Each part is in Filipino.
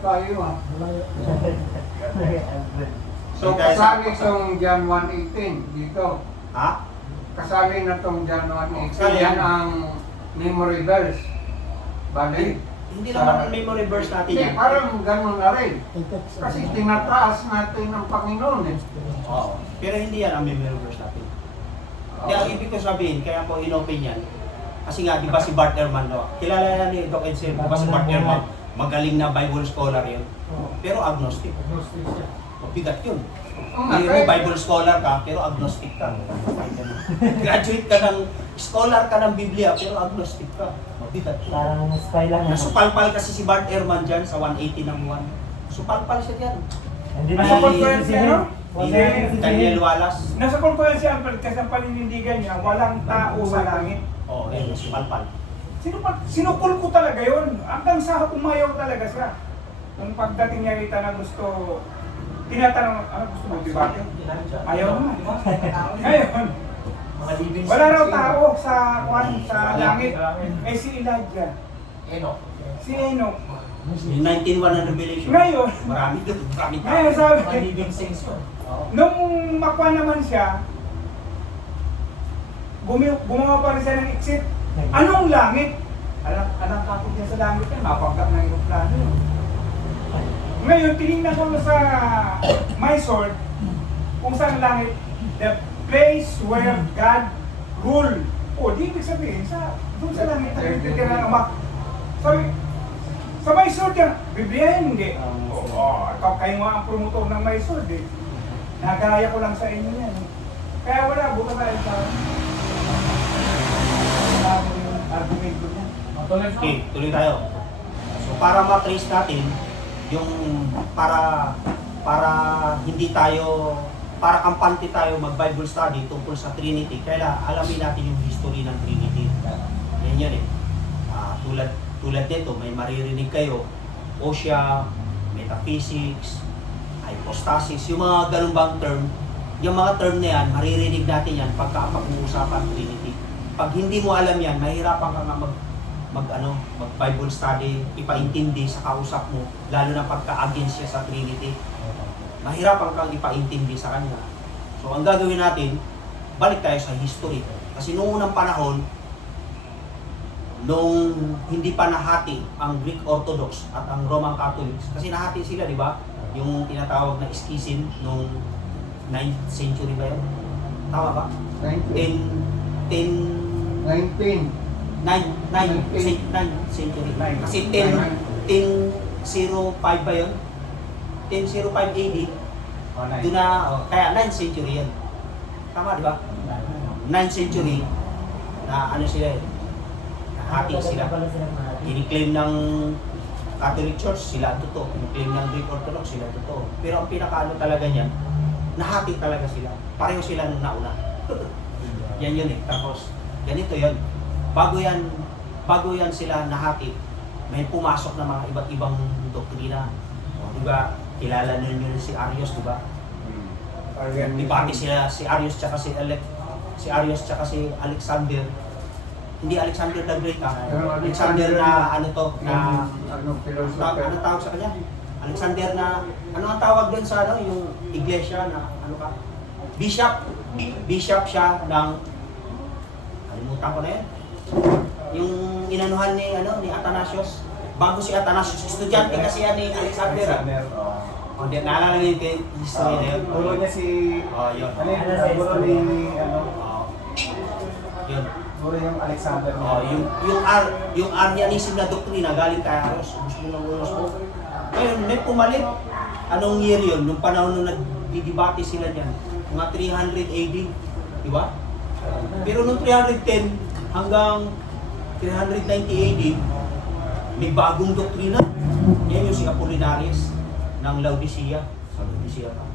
Tayo ah. So So, guys, kasali itong John 1:18 dito. Ha? Kasali na itong John 1:18. Kasali Yan yan. ang memory verse. Bali. Hindi naman ang memory verse natin Hindi, yan. parang ganun na rin. Kasi tinataas natin ang Panginoon eh. Oo. Pero hindi yan ang memory verse natin. Kaya ang ibig ko sabihin, kaya ko in-open yan, kasi nga, di ba si Bart Ehrman, no? Kilala na ni Doc Edsel, di ba si Bart Ehrman, magaling na Bible scholar yun. Pero agnostic. Mabigat yun. Hindi mo Bible scholar ka, pero agnostic ka. Graduate ka ng, scholar ka ng Biblia, pero agnostic ka. Mabigat yun. Parang spy lang. Nasupalpal kasi si Bart Ehrman dyan sa 180 ng 1. Supalpal siya dyan. Hindi Ay, na si ano? Daniel Wallace. Nasa conference si Albert kasi ang paninindigan niya, walang tao sa langit. Oo, yun, supalpal. Sinukul ko talaga yun. Hanggang sa umayaw talaga siya. Nung pagdating niya kita na gusto, tinatanong, ano gusto mo, debate? Ayaw naman. Ngayon, wala raw tao sa langit. Eh si Elijah. Si Enoch. Yung 19.1 ng Revelation. Ngayon, Marami doon, marami tao. ngayon sabi, Oo. nung makuha naman siya, gumawa pa rin siya ng exit. Anong langit? Alang kapag niya sa langit yan, mapagkat ng aeroplano yun. Ngayon, tinignan ko sa My Sword, kung saan langit, the place where God rule. O, di ibig sabihin, doon sa langit na tinitira ng Ama. Sabi, sa My Sword yan, Biblia yan, hindi. Kayo nga ang promotor ng My Sword eh. Nagaya ko lang sa inyo yan. Kaya wala, buka tayo sa yung argument ko niya. Okay, tuloy tayo. So para ma-trace natin yung para kampante tayo mag-Bible study tungkol sa Trinity, kaya alamin natin yung history ng Trinity. Yan eh. Tulad nito, may maririnig kayo, Ossia, metaphysics, hypostasis, yung mga ganun bang term, yung mga term na yan, maririnig natin yan pagka pag-uusapan Trinity. Pag hindi mo alam yan, mahirapan ka nga mag-Bible study, ipaintindi sa kausap mo, lalo na pagka-against siya sa Trinity. Mahirapan kang ipaintindi sa kanya. So, ang gagawin natin, balik tayo sa history. Kasi noong unang panahon, nung hindi pa nahati ang Greek Orthodox at ang Roman Catholics, kasi nahati sila, di ba? Yung tinatawag na schism nung 9th century ba yun? Tama ba? 9th century. Kasi 1005 ba yun? 1005 AD. Doon na, kaya 9th century yan. Tama, di ba? 9th century, na ano sila yun? Nahati sila. Kiniklaim ng Catholic Church, sila ang totoo. Kiniklaim ng Greek Orthodox, sila ang totoo. Pero ang pinakaano talaga niyan, nahati talaga sila. Pareho sila nung nauna. Yan yun eh. Tapos, ganito yun. Bago yan sila nahati, may pumasok na mga iba't ibang doktrina. O, diba, kilala ninyo si Arius, diba? Debate sila, si Arius tsaka si Alexander. Hindi Alexander the Great, Alexander na ano to, na ano tawag sa kanya? Alexander na, ano ang tawag doon sa ano, yung iglesia na, ano ka? Bishop siya ng, kalimutan ko na yan. Yung inanuhan ni Athanasius, bago si Athanasius, estudyante kasi yan ni Alexander. O, di, naalala niyo yung history na yun? Gulo niya si... Yun. Ano yun? Gulo ni... Yun. Gulo yung Alexander. Yung Arianism na doktrina galing kay Arius. Gusto mo. Ngayon, may pumalit. Anong year yun? Nung panahon nung nagdidebate sila dyan. Mga 300 AD. Diba? Pero nung 310 hanggang 390 AD, may bagong doktrina. Yan yung si Apollinaris ng Laodicea. Sa Laodicea pa.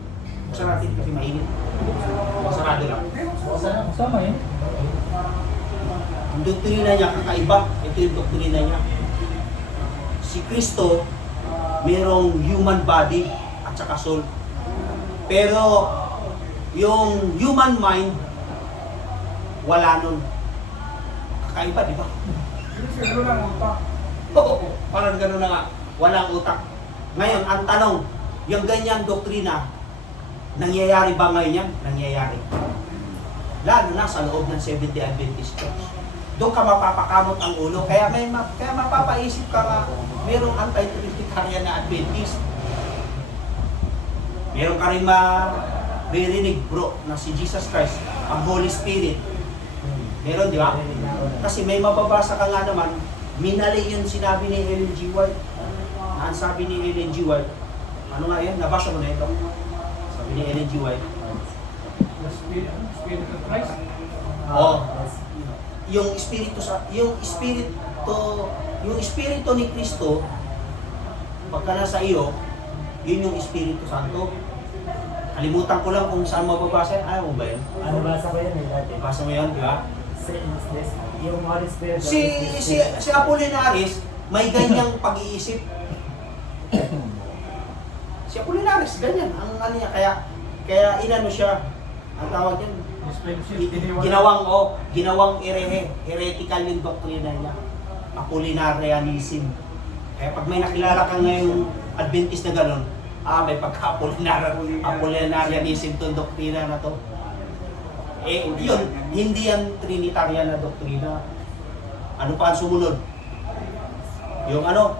Basta natin kasi mainit. Masarado lang. Sama yun. Ang doktrina niya, kakaiba. Ito yung doktrina niya. Si Kristo, mayroong human body at saka soul. Pero, yung human mind, wala nun. Kakaiba, di ba? Siguro lang utak. Oo, parang gano'n na nga. Walang utak. Ngayon, ang tanong, yung ganyan doktrina, nangyayari ba ngayon yan? Nangyayari. Lalo na sa loob ng Seventh-day Adventist Church. Doon ka mapapakamot ang ulo. Kaya mapapaisip ka nga, merong anti-Trinitarian na Adventist. Meron ka rin maririnig, bro, na si Jesus Christ, ang Holy Spirit. Meron, di ba? Kasi may mababasa ka nga naman, minali yung sinabi ni Ellen G. White. Ang sabi ni Ellen G. White, ano nga yun? Nabasa mo na ito. Sabi ni Ellen G. White. The Spirit of Christ. Oh, yung espiritu ni Kristo pagka nasa iyo, yun yung Espiritu Santo. Kalimutan ko lang kung saan mababasa. Ayaw mo ba yun? Ano basa ko yan eh dati? Basa mo yun, di ba? Yung Holy Spirit. Si Apollinaris, may ganyang pag-iisip. Si Apollinaris, ganyan. Ang ano niya, kaya inano siya, ang tawag yan, ginawang heretical yung doktrina niya. Apollinarianism. Kaya pag may nakilala kang ngayong Adventist na gano'n, may pagka-Apollinarianism itong doktrina na to. Yun, hindi yan Trinitarian na doktrina. Ano pa ang sumunod? Yung ano?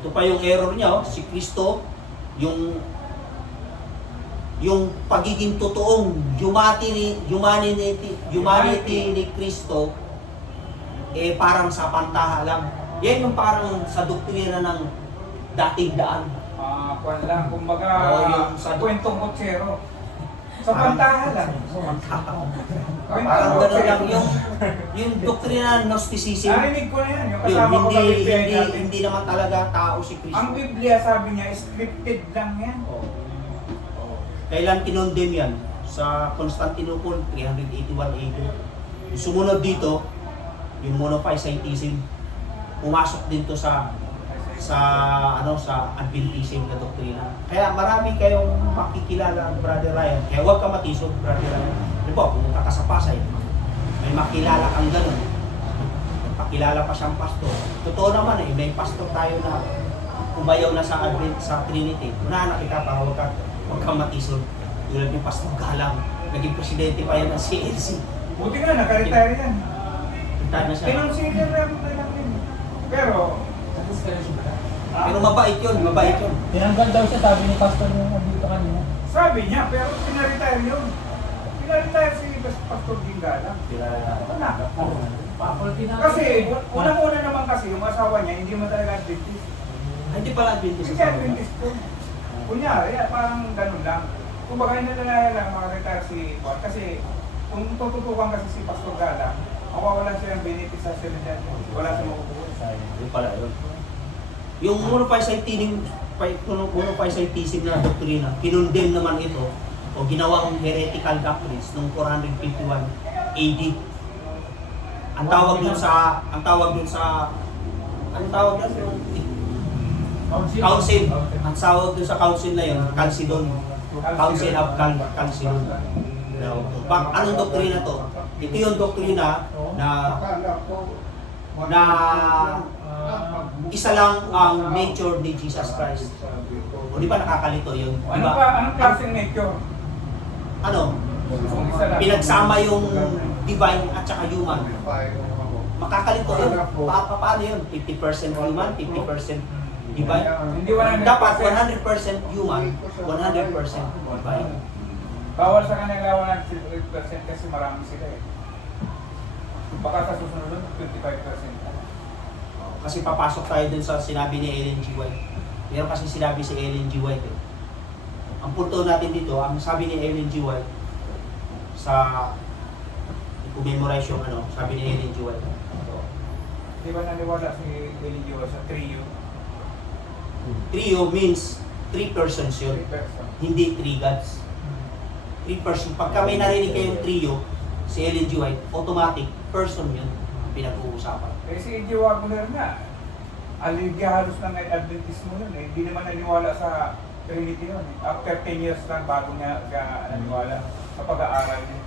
Ito pa yung error niya, si Kristo, yung pagiging totoong humanity ni Kristo, parang sa pantaha lang. Yan yung parang sa doktrina ng dating daan. Kwan lang, kumbaga, yung sa kwentong kotsero. Sa pantahan lang. Parang gano'n lang yung doktrina ng Gnosticism. Narinig ko na yan, yung Yun, kasama ko sa Biblia natin. hindi naman talaga tao si Kristo. Ang Biblia sabi niya, scripted lang yan. Kailan kinondemn yan? Sa Constantinople, 381 AD. Yung sumunod dito, yung monophysitism, pumasok din to sa Adventism na doktrina. Kaya marami kayong makikilala, Brother Ryan. Kaya huwag ka matisod, Brother Ryan. Di ba, pumunta ka sa Pasay, may makilala kang ganun. Pakilala pa siyang pastor. Totoo naman may pastor tayo na umayaw na sa Trinity. Unahan na kita para huwag kang matisod. Tulad ni Pastor Galang, naging presidente pa yan ng CLC. Buti nga, naka-retire yan. Retire na siya. Kinonsider lang din. Pero Mabait yun. Tinanggal daw siya, sabi ni Pastor nung dito kanina. sabi niya, pero pina-retire yun. Pina-retire si Pastor Gingala. Kasi, unang-una naman kasi, yung asawa niya, hindi mo talaga Adventist. Hindi pala Adventist. Hindi Adventist po. Kunyari, parang ganun lang. Kung baka hindi na lang maka-retire si Juan. Kasi, kung tututukan kasi si Pastor Gala, mawawalan siya ng benefits sa Seventh-day Adventist. Wala siya makukuha. Hindi pala yun. Yung monophysitism na doktrina, kinondemn naman ito o ginawang heretical doctrines noong 451 AD. Ang tawag dun sa council. Ang tawag dun sa council na yun, Chalcedon. Council of Chalcedon. Anong doktrina to? Ito yung doktrina na isa lang ang nature ni Jesus Christ. O di ba nakakalito yun? Diba? Anong klaseng nature? Ano? Isa lang. Pinagsama yung divine at saka human. Makakalito yun. Paano yun? 50% human, 50% divine? Hindi 100%. Dapat 100% human, 100% divine. Bawal sa kanila 100% kasi marami sila eh. Baka sa susunod 25%. Kasi papasok tayo dun sa sinabi ni Ellen G. White. Meron kasi sinabi si Ellen G. White. Ang punto natin dito, ang sabi ni Ellen G. White sa i-commemorize yung sabi ni Ellen G. White. Di ba naniwala si Ellen G. White sa trio? Trio means 3 persons yun. 3 person. Hindi 3 gods. 3 persons. Pagka may narinig kayong trio, si Ellen G. White, automatic person yun ang pinag-uusapan. Eh si E.J. Wagner nga, aligya halos ng Adventist mo nun eh. Hindi naman naniwala sa Trinity yun eh. After 10 years lang bago niya naniwala sa pag-aaral niya.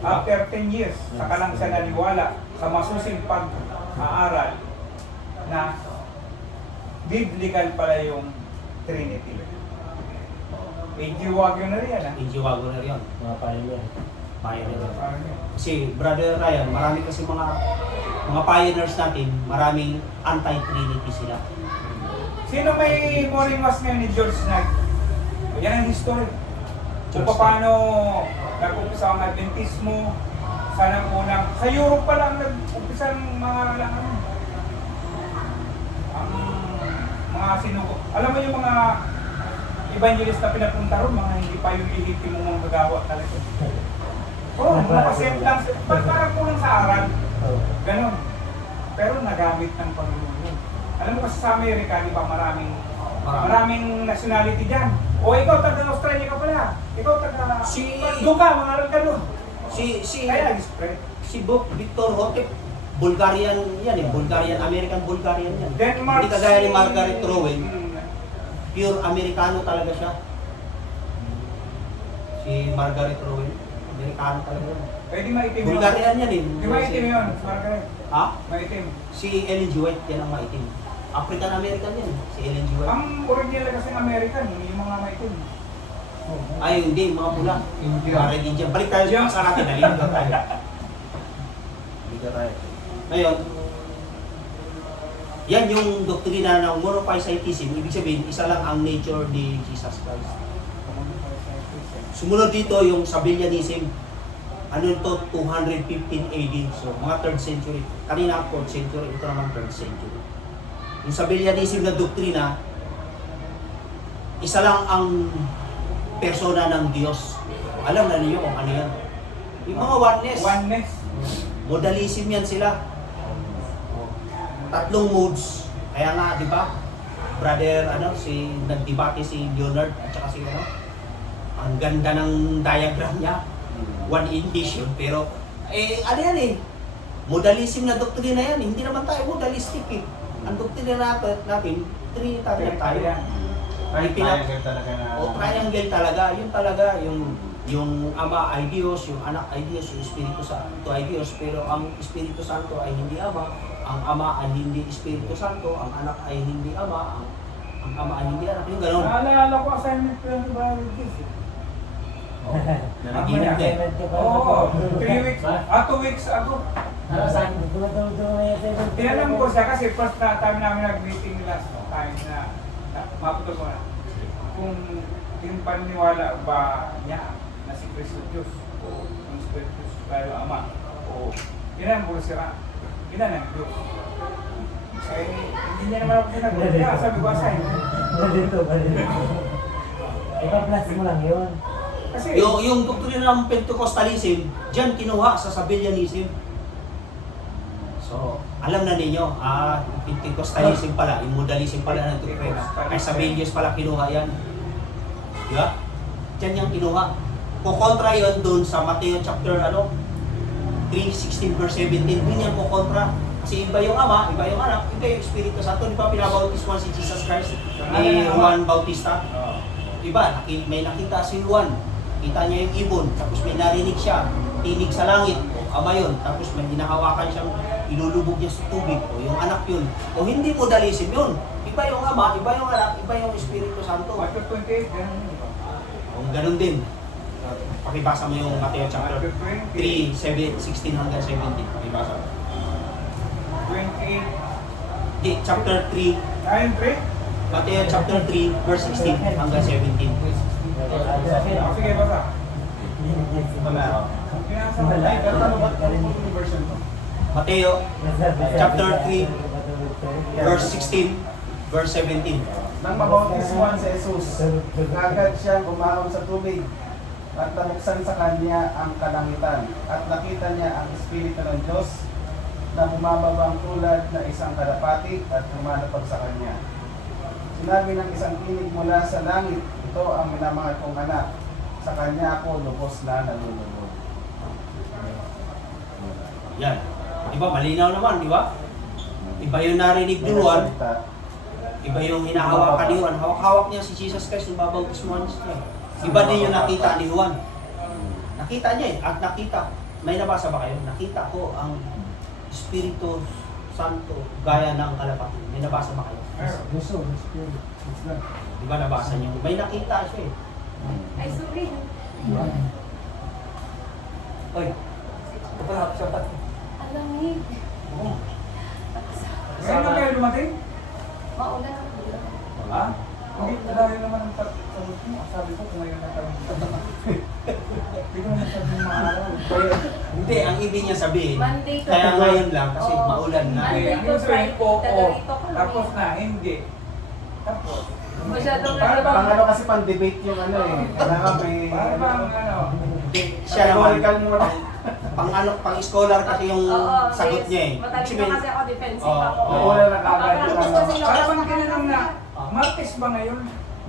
After 10 years, saka lang siya naniwala sa masusing pag-aaral na biblical pala yung Trinity. Ijiwagyo na rin yan, ha? Ijiwago na rin yun. Mga pioneer. Pioneer. Parang yun. Kasi Brother Ryan, marami kasi mga pioneers natin, maraming anti-Trinity sila. Sino may morning mass ngayon ni George Knight? Yan ang history. Kung George paano nag-umpisa ang Adventismo, sana unang, sa Europe pa lang nag-umpisa ng mga ang mga sinuko. Alam mo yung mga evangelist na pinapunta ron, mga hindi pa yung ihiti mo mga gagawa talaga. Oo, mga pasyent lang. Parang kulang sa aral. Ganon. Pero nagamit ng Panginoon yun. Alam mo kasi sa Amerika, di ba maraming nationality dyan. O ikaw taga-Australia ka pala. Ikaw taga... Doon ka, mga aral ka doon. Kaya nag-spread. Si Victor Hotep, Bulgarian yan eh, American Bulgarian yan. Denmark, Hindi kagaya ni Margaret Rowan, pure Amerikano talaga siya. Si Margaret Rowan, Amerikano talaga yan. Pwede maitim yun. Bulgarian yan eh. Di maitim yun, Margaret. Ha? Maitim. Si Ellen G. White, yan ang maitim. African American yan, si Ellen G. White. Ang original kasi ng American, yung mga maitim. Ay, hindi, mga pula. Mga red Indian. Balik tayo sa natin, naliligaw tayo. Naliligaw tayo. Ngayon, yan yung doktrina ng monophysitism. Ibig sabihin, isa lang ang nature ni Jesus Christ. Sumunod dito yung Sabellianism. Ano ito? 215 AD. So, mga 3rd century. Kanina 4th century. Ito naman 3rd century. Yung Sabellianism na doktrina, isa lang ang persona ng Diyos. Alam na niyo kung ano yan. Yung mga oneness. Oneness. Modalism yan sila. Tatlong modes. Kaya nga, di ba? Brother, nagdebate si Leonard at saka si ang ganda ng diagram niya. One in each yun. Pero, ano yan eh? Modalism na doktrina yan. Hindi naman tayo modalistic eh. Ang doktrina natin, trinitarian tayo. Ay, triangle talaga na... O triangle talaga. Yun talaga, yung Ama ay Diyos, yung Anak ay Diyos, yung Espiritu Santo ay Diyos. Pero ang Espiritu Santo ay hindi Ama. Ang Ama ay hindi Espiritu Santo. Ang Anak ay hindi Ama. Ang Ama ay hindi Anak. Yung gano'n. Naalala ko assignment ko yung Brother Kiss. Nanaginip din. Oo, 3 weeks, 2 weeks ago. Tinanong ko siya kasi first na time namin nag-meeting last time na maputol ko na. Kung yung paniniwala ba niya na si Kristo Diyos o ang Espiritu tayo Ama o tinanong ko siya, ng Diyos. Eh, hindi niya naman ako sinagot. Kaya sabi ko asay. Balito. Ipa-plus mo lang yun. Kasi Yung doktrina ng Pentecostalism, dyan kinuha sa Sabellianism. So, alam na ninyo, Pentecostalism pala, yung modalism pala ng doktrina. Ay Sabellius pala kinuha yan. Di ba? Dyan yung kinuha. Kukontra yun dun sa Mateo chapter 3:16 verse 17. Dun yan kukontra. Kasi iba yung Ama, iba yung Anak, iba yung Espiritu Santo. Di ba pinabautismo si Jesus Christ ni Juan Bautista? Di ba? May nakita si Juan. Kita niya yung ibon, tapos may narinig siya, tinig sa langit, o Ama yun, tapos may hinahawakan siyang ilulubog niya sa tubig, o yung anak yun. O hindi modalism yun. Iba yung Ama, iba yung Anak, iba yung Espiritu Santo. Matthew 28, ganun yun. O ganun din. Pakibasa mo yung Mateo chapter 3, 16 hanggang 17. Pakibasa. 28, Chapter 3, 9, 3? Mateo chapter 3, verse 16 hanggang 17. Sige, basa. Ay, pero ano ba yung version to? Mateo chapter 3, verse 16, verse 17. Nang mabautismuhan si Jesus, agad siyang umahon sa tubig at nabuksan sa kanya ang kalangitan at nakita niya ang Espiritu ng Diyos na bumababang tulad na isang kalapati at lumalapag sa kanya. Sinabi ng isang tinig mula sa langit, ito ang minamahal kong anak, sa kanya ako lubos na nalulubog. Yan. Diba, malinaw naman, di ba? Iba yung narinig ni Juan, iba yung hinahawakan ni Juan. Hawak-hawak niya si Jesus Christ, yung babautismuhan niya. Iba din yung nakita ni Juan. Nakita niya at nakita. May nabasa ba kayo? Nakita ko ang Espiritu Santo gaya ng kalapati. May nabasa ba kayo? Gusto, spirit. Di ba nabasa niyo? May nakita siya eh. Ay, sorry. Oy, kapalap siya pati. Alamig. Ngayon na kayo dumating? Maulan ako dito. Ha? Hindi, dahil naman ang sagot mo. Sabi ko kung ngayon na kami. Hindi ko naman sabi yung maaraw. Hindi, ang ibig niya sabihin, Monday to kaya Friday. ngayon lang kasi Oo. maulan na. Monday Ang to sabi Friday. ko, Taga oo. rito kami. Tapos na, hindi. Tapos. Masyadong Para Pang bang, ano kasi pang debate yung ano eh. Kailangan may... para bang, ano, Hindi, siya naman, Historical muna. pang scholar kasi yung Oo, sagot yes. niya eh. Matalino kasi ako, defensive Oo. ako. Oo. Wala na kagad yung Practice ano. kasi para labas bang na kinanong na, Martes ba ngayon?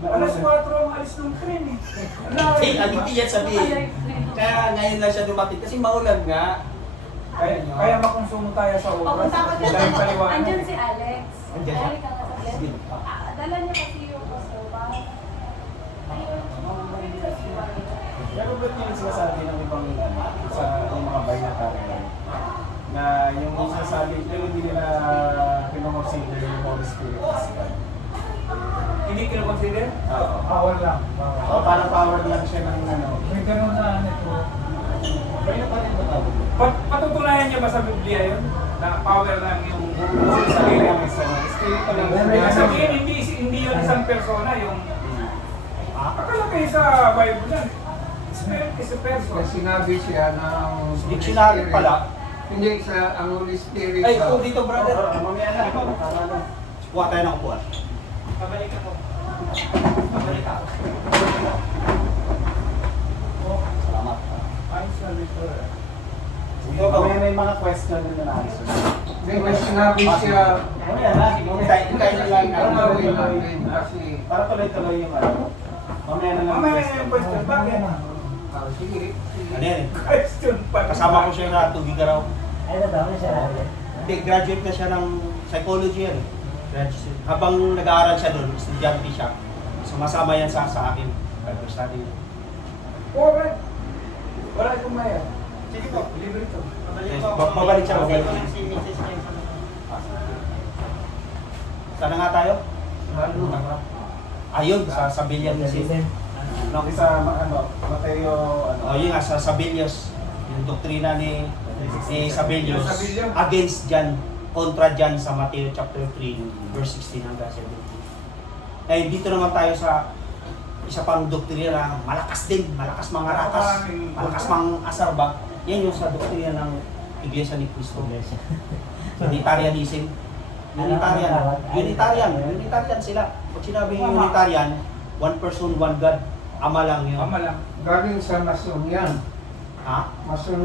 Alas 4 ang alis ng tren eh. Hindi, ang hindi yan sabihin. Kaya ngayon lang siya dumating kasi maulan nga. Kaya makonsumo tayo sa oras. Papunta ko dyan. Dahil paliwanag. Andyan si Alex. Andyan siya? Dahil ka nga sa blessing. Dala niya kasi yung gusto ba? Ayun. Pero ba't yung sinasabi ng ibang sa yung mga baynatary na yung sinasabi, pero hindi nila pinoconsider yung Holy Spirit as God. Hindi kino-consider? Oo. Power lang. O parang power lang siya ng ano. May ganun na ano ito. Baynatary ba tawag? Patutunayan niya ba sa Biblia yun? Na power lang yung sarili. Ang isa na. Spirit lang. Ibig sabihin, hindi yun isang persona, yung... Akala kayo sa Bible yan. Spirit is a person. Na sinabi siya ng Dictionary pala. Hindi sa ang Holy Spirit. Ay, oh, dito brother. Mamaya na. Tama na. Kuha tayo ng upuan. Pabalikan mo. Pabalik ako. Salamat. Ayos na dito. Mamaya na yung mga question na na-answer. May sinabi siya. Mamaya na. Kahit na lang Ang ako. gawin natin kasi Para tuloy-tuloy yung ano. Mamaya na lang. Mamaya na yung question. Bakit? sige. Ano yan eh? Question pa. Kasama ko siya na tubig araw. Ay, nadami siya natin. Hindi, graduate na siya ng psychology yan eh. Graduate. Habang nag-aaral siya doon, estudyante siya. Sumasama yan sa akin. Bible study. Alright. Wala itong maya. Sige po, libre ito. Babalik siya. Babalik siya. Sana nga tayo? Ayun, sa Billion kasi. Yung isa, ano, Mateo, ano. Oh, yun nga, sa Sabellius. Yung doktrina ni Sabellius against John, kontra John sa Mateo chapter 3, verse 16 hanggang 17. Eh, dito naman tayo sa isa pang doktrina na malakas din, malakas mga rakas, malakas mga asar ba? Yan yung sa doktrina ng Iglesia ni Cristo. Unitarianism. Unitarian sila. Pag sinabi yung Unitarian, one person, one God, Ama lang yun. Ama lang. Galing sa Mason yan. Ha? Mason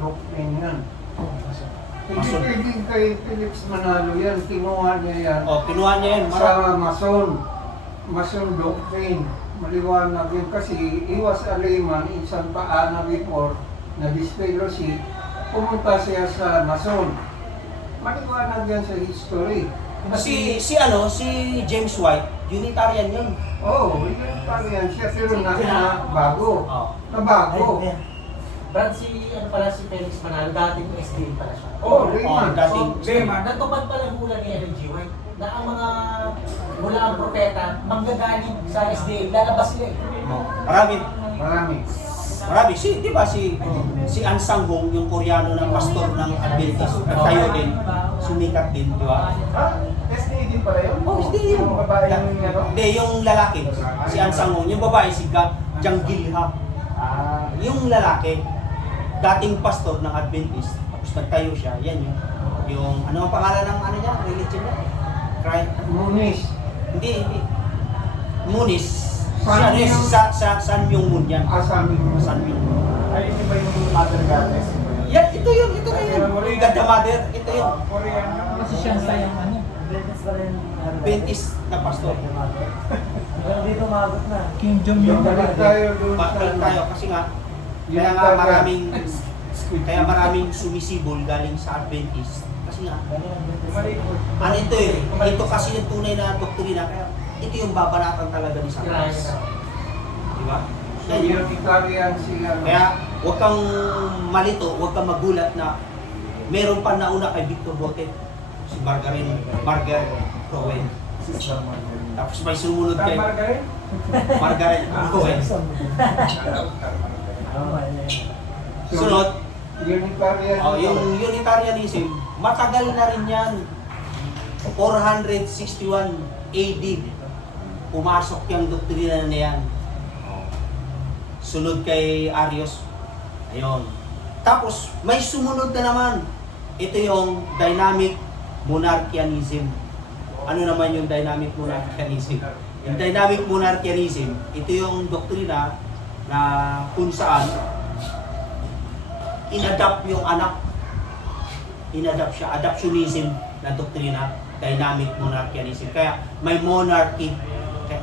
doctrine yan. Hindi Mason. pwedeng kay Felix Manalo yan. Kinuha niya yan. O, kinuha niya yun. Sa Mason doctrine. Maliwanag yun kasi iwas aliman isang paa na before na disfellowship, pumunta siya sa Mason. Maliwanag yan sa history. Si James White, Unitarian yun. Oo, Unitarian siya pero bago. Oh. Nabago. Brad, ano pala si Felix Manalo, dating SDA pala siya. Oo, Oh, Raymond. dating. Raymond. Natupad pala mula ni Ellen G. White na ang mga mula ang propeta, manggagaling sa SDA, lalabas sila eh. Marami. Di ba si Ansang Hong, yung Koreano ng pastor ng Adventist, tayo din, sumikat din, di ba? SDA din pala yun? Oh, SDA yun. Yung babae yung ano? Hindi, yung lalaki, si Ansang Hong, yung babae, si Jang Gilha. Yung lalaki, dating pastor ng Adventist, tapos nagtayo siya, yan yung ano ang pangalan ng ano niya, religion niya? Munis. Hindi. Munis. San Si San Myung Moon yan. Asami mo. San Myung Moon. Ay, ito ba yung Mother Goddess? Yan, ito yun. God the Mother, ito yun. Korean. Kasi siya sa yung ano. Adventist na pastor. Pero dito umabot na. King Jong yung Balik tayo doon Balik tayo kasi nga, kaya maraming sumisibol galing sa Adventist. Kasi nga, ano ito eh, ito kasi yung tunay na doktrina, kaya ito yung babanatan talaga ni Satanas. Di ba? So, Unitarian siya. Kaya huwag kang malito, huwag kang magulat na meron pa nauna kay Victor Bote, si Margaret Cohen. Sister Margarita. Tapos may sumunod Star kay Margaret? Margaret Cohen. Sunod, Unitarian. yung Unitarianism, matagal na rin yan. 461 AD, pumasok yung doktrina na yan. Sunod kay Arius. Ayun. Tapos, may sumunod na naman. Ito yung dynamic monarchianism. Ano naman yung dynamic monarchianism? Yung dynamic monarchianism, ito yung doktrina na kung saan inadapt yung anak. Inadapt siya. Adoptionism na doktrina, dynamic monarchianism. Kaya may monarchy.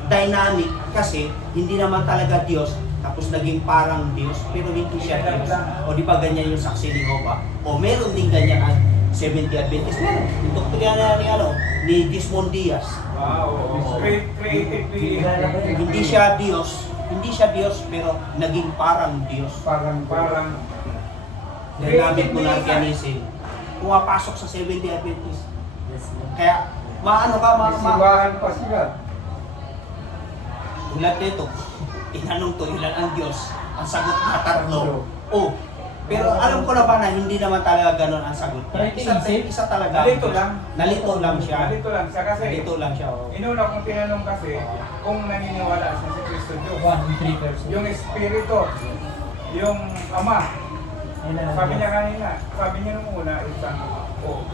Dynamic kasi hindi naman talaga Diyos, tapos naging parang Diyos, pero hindi siya Diyos. O di ba ganyan yung saksi ni Jehovah? O meron din ganyan ang 70 Adventist. Meron. Yung doktrina ni Desmond Diaz. Wow. Creatively. Hindi siya Diyos, pero naging parang Diyos. Parang Dynamic monarchianism. Pumapasok sa 70 Adventist. Kaya, may simbahan pa sila. tulad nito, tinanong to, ilan ang Diyos? Ang sagot na tatlo. Oh, pero alam ko na ba na hindi naman talaga ganun ang sagot. Isa talaga. ang Nalito Diyos. lang. Nalito lang siya. Nalito lang siya kasi. Nalito lang siya. Oh. Inuna kong tinanong kasi kung naniniwala siya si Kristo Diyos. 1-3%. Yung Espiritu, yung Ama. Sabi niya kanina, sabi niya nung una, isang o.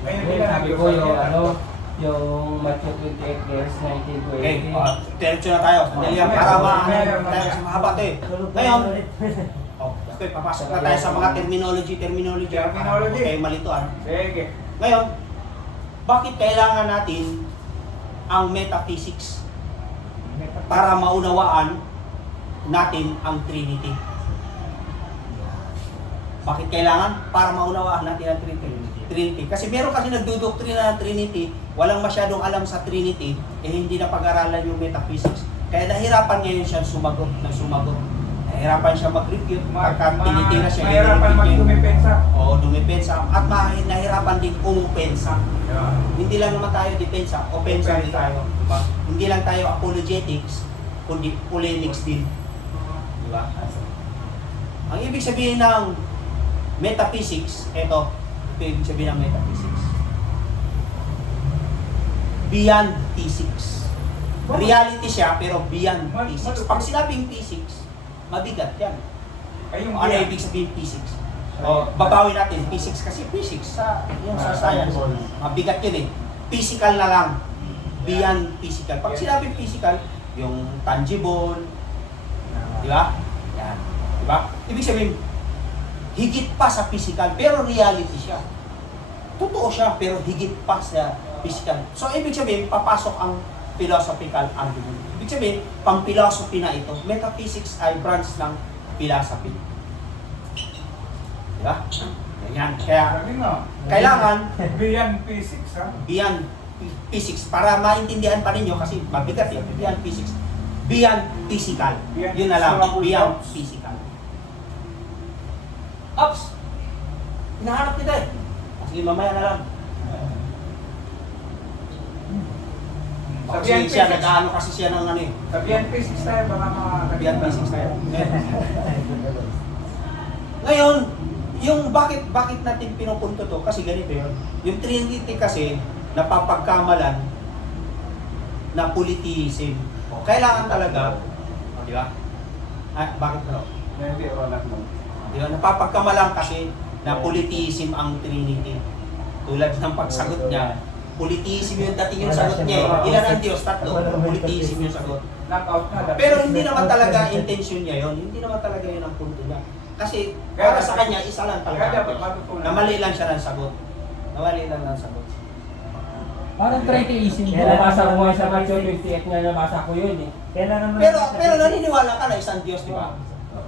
Ayun nila Sabi ko yung yung Matthew 28 verse 19 to 18. Okay, diretso na tayo. Dali yan, para tayo sa mahaba to eh. Ngayon, okay, papasok na tayo sa mga terminology. Terminology. Okay, malituan. Sige. Ngayon, bakit kailangan natin ang metaphysics para maunawaan natin ang Trinity? Bakit kailangan? Para maunawaan natin ang Trinity. Kasi meron kasi nagdudoktrina ng Trinity, walang masyadong alam sa Trinity, hindi na pag-aralan yung metaphysics. Kaya nahirapan ngayon siya sumagot. Nahirapan siya mag-refute, pagka tinitira siya. Mahirapan magdumipensa. Oo, dumipensa. At nahirapan din umupensa. Hindi lang naman tayo depensa, opensa din tayo. Diba? Hindi lang tayo apologetics, kundi polemics din. Diba? Ang ibig sabihin ng metaphysics, ito ibig sabihin ng metaphysics. Beyond physics. Reality siya, pero beyond physics. Pag sinabing physics, mabigat yan. Ay, yung Ano ibig sabihin physics? O, babawi natin, physics kasi physics sa science. Mabigat yun eh. Physical na lang. Beyond physical. Pag sinabing physical, yung tangible, di ba? Yan. Di ba? Ibig sabihin, higit pa sa physical, pero reality siya. Totoo siya, pero higit pa sa physical. So, ibig sabihin, papasok ang philosophical argument. Ibig sabihin, pang-philosophy na ito. Metaphysics ay branch ng philosophy. Diba? Ganyan. Kaya, Sabi nga, kailangan beyond physics, ha? beyond physics para maintindihan pa ninyo kasi mabigat yun. Beyond physics. Beyond physical. Yun na lang. Beyond physical. Ops! Hinahanap kita eh. Sige, mamaya na lang. Kasi Beyond siya, physics. nag-ano kasi siya ng ano eh. Sa beyond physics tayo, baka mga... Beyond physics tayo. Ngayon, yung bakit natin pinupunto to, kasi ganito yun. Yung Trinity kasi, napapagkamalan na politism. Kailangan talaga, di ba? Bakit ba? Hindi, wala mo. Di ba? Napapagkamalan kasi na politism ang Trinity. Tulad ng pagsagot niya, politism yung dating yung sagot niya eh. Ilan ang Diyos? Tatlo. Politism yung sagot. Knockout na. Pero hindi naman talaga intention niya yon. Hindi naman talaga yun ang punto niya. Kasi para sa kanya, isa lang Kaya talaga. dapat matutunan. Namali lang siya ng sagot. Namali lang ng sagot. Parang tritheism. Nabasa ko nga sa Matthew 28 nga nabasa ko yun eh. Pero naniniwala ka na isang Diyos, di ba?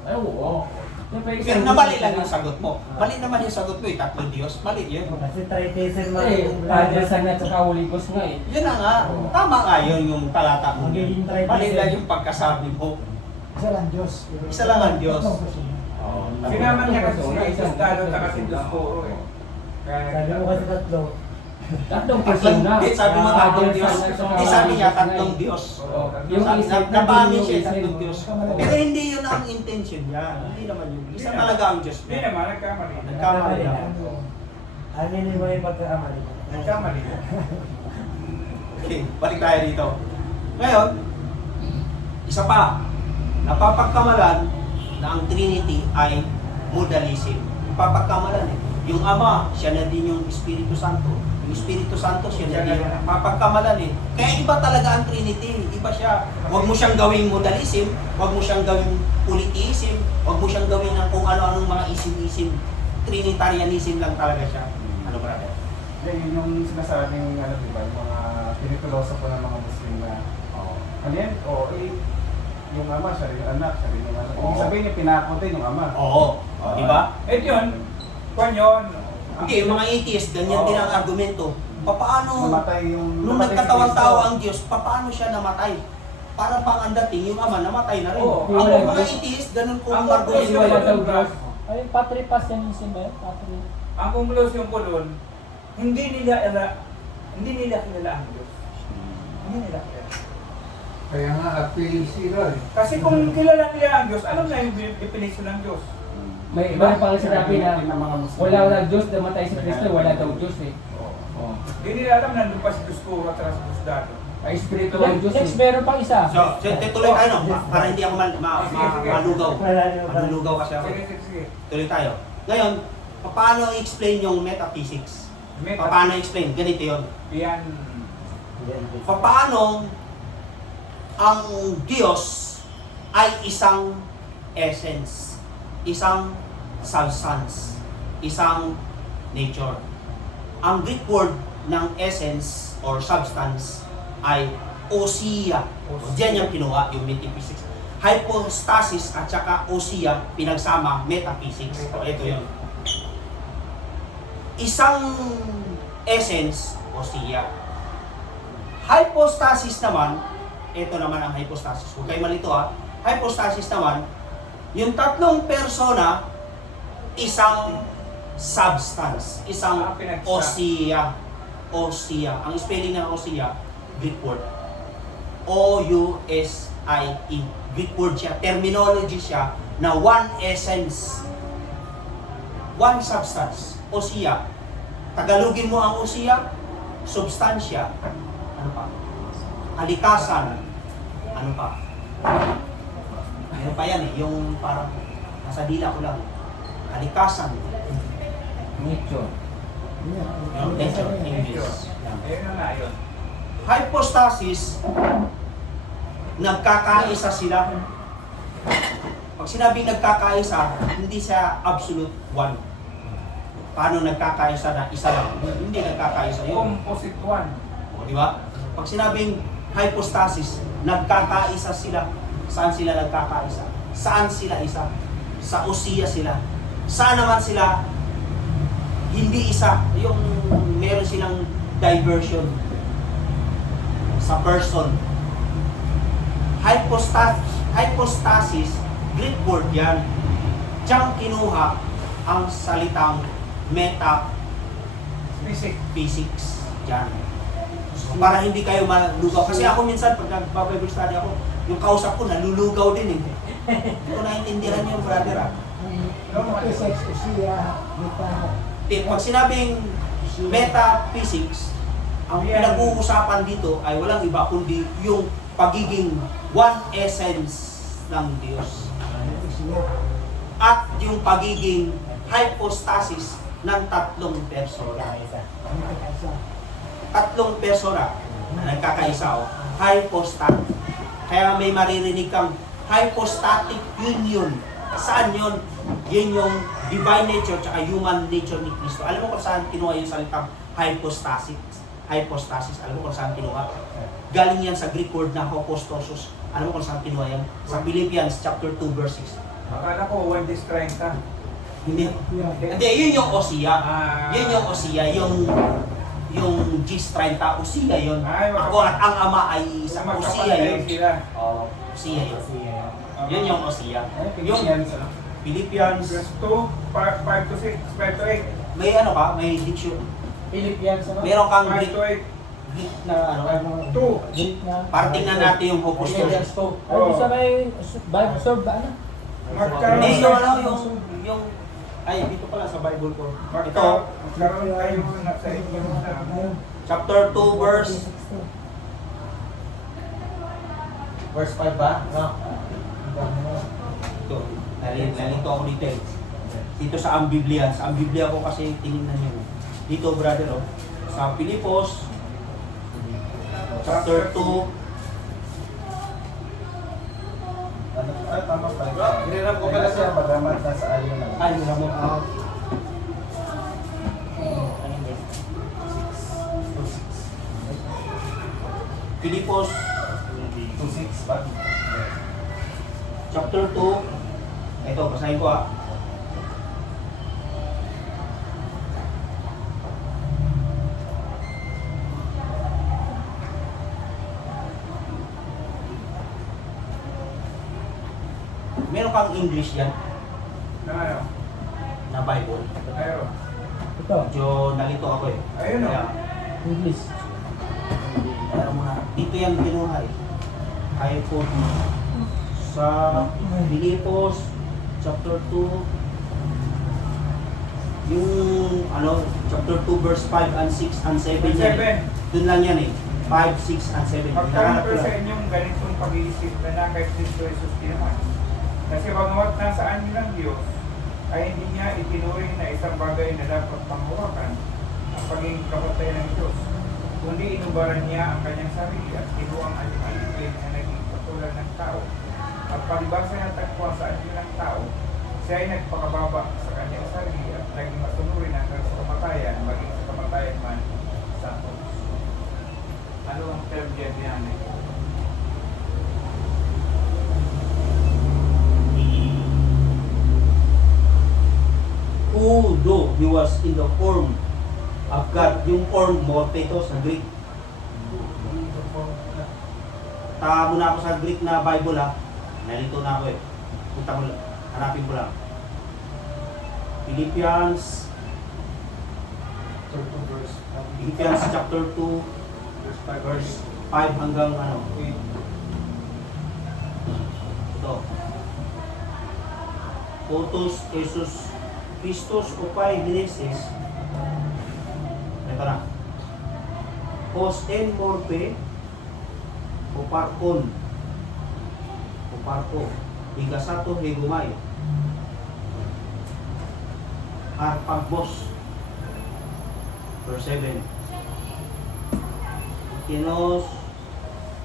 Ay, oo. Pero namali lang yung sagot mo. Mali naman yung sagot mo eh, tatlo Diyos. Mali yun. Kasi tritheism Eh, Padre San at saka Holy Ghost nga eh. Yun na nga. Tama nga yun yung talata mo. Magiging tritheism. Mali lang yung pagkasabi mo. Isa lang Diyos. Isa lang ang Diyos. Sinaman niya kasi si Jesus lalo na kasi Diyos puro eh. Sabi mo kasi tatlo. Tatlong persona. Hindi, sabi mo tatlong Father, Diyos. Son, at saka Hindi, sabi niya Holy tatlong Spirit. Diyos. Oo. Yung Sabi- isip, Napaamin yung siya isip. tatlong Diyos. Pero hindi yun ang intention niya. Hindi naman yun. Isa talaga ang Diyos Hindi niya. naman, nagkamali. Nagkamali lang. Ano yun mo yung pagkakamali? Nagkamali. Okay, balik tayo dito. Ngayon, isa pa, napapagkamalan na ang Trinity ay modalism. Napapagkamalan eh. Yung Ama, siya na din yung Espiritu Santo. Yung Espiritu Santo, siya na din. Napapagkamalan eh. Kaya iba talaga ang Trinity. Iba siya. Huwag mo siyang gawing modalism, huwag mo siyang gawing polytheism, huwag mo siyang gawing ng kung ano-anong mga isim-isim. Trinitarianism lang talaga siya. Ano brother? Yun yung sinasabing, ano, di ba, yung mga pinituloso po ng mga Muslim na, ano yan? Yung ama, siya rin yung anak, siya rin yung anak. Ibig sabihin niya, pinako din yung ama. Oo. Di ba? Eh yun, kung yun. Hindi, yung mga atheist, ganyan din ang argumento. Paano, Namatay yung... nung namatay si nagkatawang tao Cristo. ang Diyos, paano siya namatay? Para pang ang dating, yung ama namatay na rin. Oo. Ang mga atheist, ganun po ang Ang Kasi argumento. wala daw Diyos. Ay, patripassianism ba yun? Ang konklusyon ko doon, hindi nila kilala ang Diyos. Hindi nila kilala. Kaya nga, atheist sila eh. Kasi kung kilala nila ang Diyos, alam na yung definition ng Diyos. May iba pang sinabi na Yung mga Muslim. wala Diyos, namatay si Kristo, wala daw Diyos eh. Oh. Hindi nila alam nandun pa si Diyos ko at si Diyos dado. Ay, Espiritu ng Diyos. Next, meron pang isa. So, tuloy tayo no, para hindi ako malugaw. Malulugaw kasi ako. Sige, sige, sige. Tuloy tayo. Ngayon, paano i-explain yung metaphysics? Paano i-explain? Ganito yun. Yan. Paano ang Diyos ay isang essence, isang substance, isang nature. Ang Greek word ng essence or substance ay ousia. Diyan yung kinuha, yung metaphysics. Hypostasis at saka ousia, pinagsama, metaphysics. O, ito yun. Isang essence, ousia. Hypostasis naman, ito naman ang hypostasis. Huwag kayo malito ha. Hypostasis naman, yung tatlong persona, isang substance, isang ousia. Ousia. Ang spelling ng ousia, Greek word. O-U-S-I-E. Greek word siya. Terminology siya na one essence. One substance. Ousia. Tagalogin mo ang ousia, substansya. Ano pa? Kalikasan. Ano pa? Ano pa yan eh? Yung parang nasa dila ko lang. Kalikasan. Nature. Yung nature, English. Ayun na nga yun. Hypostasis, nagkakaisa sila. Pag sinabing nagkakaisa, hindi siya absolute one. Paano nagkakaisa na isa lang? Hindi nagkakaisa yun. Composite one. O, di ba? Pag sinabing hypostasis, nagkakaisa sila. Saan sila nagkakaisa? Saan sila isa? Sa ousia sila. Saan naman sila hindi isa? Yung meron silang diversion sa person. Hypostasis, Greek word yan. Diyang kinuha ang salitang Basic. metaphysics. Diyan. So, para hindi kayo malugaw. Kasi ako minsan, pag nag-Bible study ako, yung kausap ko, nalulugaw din eh. Hindi ko naintindihan yung brother ah. Pag sinabing metaphysics, ang pinag-uusapan dito ay walang iba kundi yung pagiging one essence ng Diyos. At yung pagiging hypostasis ng tatlong persona. Tatlong persona na nagkakaisa o hypostatic. Kaya may maririnig kang hypostatic union. Saan yun? Yun yung divine nature at human nature ni Kristo. Alam mo kung saan kinuha yung salitang hypostasis? Hypostasis. Alam mo kung saan kinuha? Galing yan sa Greek word na hypostosis. Alam mo kung saan kinuha yan? Sa Philippians chapter 2 verse 6. Akala ko 1 days 30. Hindi. Hindi, yun yung ousia. Ah. Yun yung ousia. Yung Gis 30, ousia yun. Ay, Ako at ang ama ay isang ousia yun. Sila. Oo, ousia yun. Yun yung ousia. Yung Philippians, ano? Philippians, Verse 2, 5 to 6, 5 to 8. may ano ka, may diction. Philippines, ano? Meron kang 5 Greek, to 8. Greek na ano. 2. Greek na. Para tingnan natin yung Philippines hopus-tosus. to. Ay, di sa may Bible sword ba ano? Magkaroon Hindi, tayo- yung ano, yung, ay, dito pala sa Bible ko. Ito, magkaroon tayo na sa inyo na chapter 2, verse, Verse 5 ba? No. ito, nalito ako dito eh. Dito sa ang Biblia ko kasi tingnan niyo. Dito, brother, oh, sa Pilipos, chapter 2, Ay, tama pala. Hiniram ko Ay, pala kasi siya. magamat na sa ayo na. ay, wala mo. Pilipos, 2-6 pa. chapter 2, ito, basahin ko ah. Meron kang English yan na ano. na Bible. Ayun. Ito, Medyo nalito ako eh. Ayun, oh. Kaya, English. alam mo na, dito yan kinuha eh. Kaya po sa Pilipos, chapter 2, yung ano, chapter 2 verse 5 and 6 and 7 yan. 7. Doon lang yan eh. 5, 6 and 7. Magkaroon Hinahanap ko ko sa lang. inyong ganitong pag-iisip na na kay Kristo Jesus ginawa. Kasi bagamat nasaan niyo ng Diyos, ay hindi niya itinuring na isang bagay na dapat panghawakan ang pagiging kapatay ng Diyos. Kundi inubaran niya ang kanyang sarili at kinuha ang alipin na naging katulad ng tao. At palibasa ng tagpuan sa anyo ng tao, siya ay nagpakababa sa kanyang sarili at naging masunurin hanggang sa kamatayan, maging sa kamatayan man sa krus. Ano ang term dyan yan eh? Who though he was in the form of God, yung form morphetos sa Greek. Tama muna ako sa Greek na Bible ha. Nalito na ako eh. Punta mo lang. Hanapin ko lang. Philippians chapter 2 verse 5 hanggang ano. Ito. Otos Jesus Christos upay dinesis. Ito na. Pos en morpe oparkon. Oparko. Igasato hegumay. Arpagbos. Verse 7. Kinos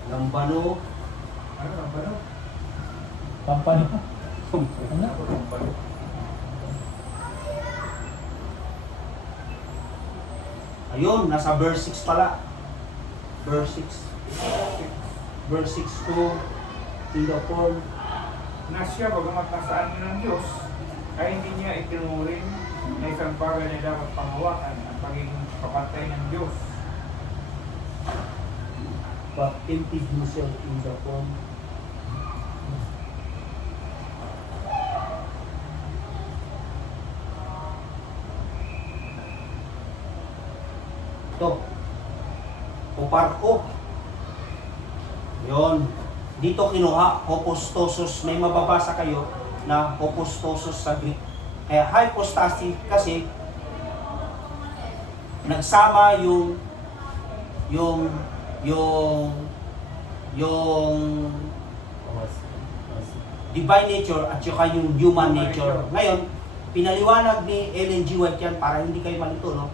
Lambano Ano ang ba? Pampano. Ano? Ayun, nasa verse 6 pala. Verse 6. Verse 6 to in the form. Na siya, bagamat nasaan niyo ng Diyos, ay hindi niya itinuring na isang bagay na dapat panghawakan ang pagiging kapatay ng Diyos. But emptied himself in the form. Ito. Uparko. Yon. Dito kinuha, hypostosos. May mababasa kayo na hypostosos sa Greek. Kaya hypostasis kasi nagsama yung divine nature at saka yung human nature. Ngayon, pinaliwanag ni Ellen G. White yan para hindi kayo malito, no?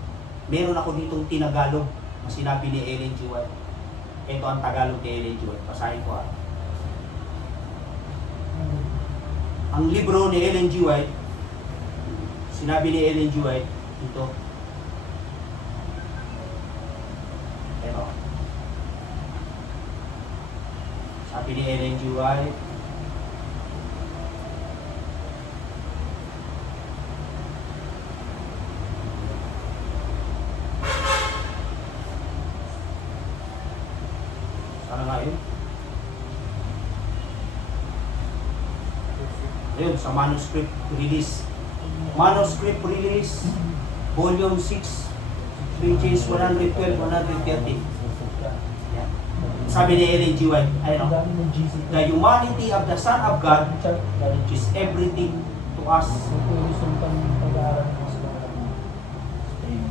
Meron ako ditong tinagalog na sinabi ni Ellen G. White. Ito ang Tagalog ni Ellen G. White. Basahin ko ha. Ang libro ni Ellen G. White, sinabi ni Ellen G. White, ito. Ito. Sabi ni Ellen G. White, sana nga yun? Ayun, sa manuscript release. Manuscript release, volume 6, pages 112, 130. Yan. Sabi ni Ellen G. White, ayun, the humanity of the Son of God is everything to us.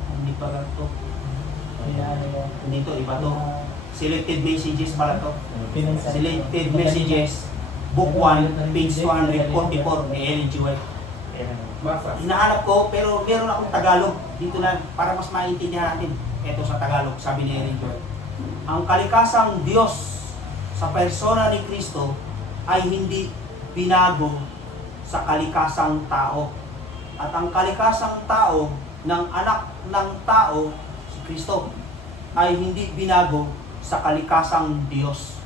Hindi pala to. Hindi to, iba to. Selected messages pala to. Selected messages, book 1, page 244 ni Ellen G. White. Basa. Hinahanap ko, pero meron akong Tagalog dito na para mas maintindihan natin. Ito sa Tagalog, sabi ni Ellen G. White. Ang kalikasang Diyos sa persona ni Kristo ay hindi binago sa kalikasang tao. At ang kalikasang tao ng anak ng tao, si Kristo, ay hindi binago sa kalikasang Diyos.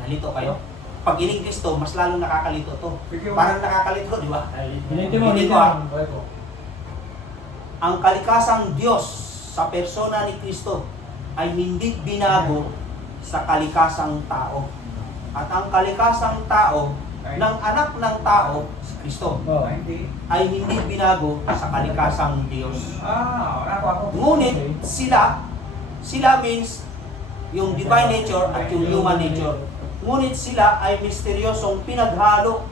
Nalito kayo? Pag ining Kristo, mas lalong nakakalito to. Parang nakakalito, di ba? Biniti mo, Hindi biniti ko, ah. mo. Ang kalikasang Diyos sa persona ni Kristo ay hindi binago sa kalikasang tao. At ang kalikasang tao ng anak ng tao, si Kristo, Oh. ay hindi binago sa kalikasang Diyos. Nakuha ko. Ngunit sila means yung divine nature at yung human nature. Ngunit sila ay misteryosong pinaghalo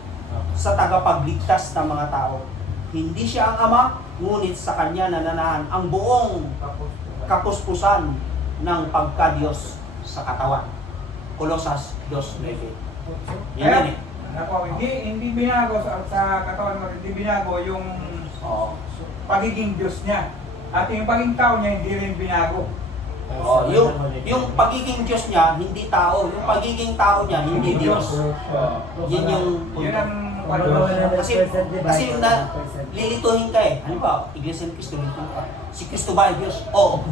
sa tagapagligtas ng mga tao. Hindi siya ang Ama, ngunit sa Kanya nananahan ang buong kapuspusan ng pagka-Diyos sa katawan. Kolosas 2:9. Yan eh. Nakuha ko. Hindi binago sa katawan mo, hindi binago yung Oo. pagiging Diyos niya. At yung pagiging tao niya, hindi rin binago. Oh, yung pagiging Diyos niya, hindi tao. Yung pagiging tao niya, hindi Diyos. Yan yung Yun ang Kasi yung lilituhin ka eh. Ano ba? Iglesia ni Cristo, lilituhin ka. Si Cristo ba ay Diyos? Oo.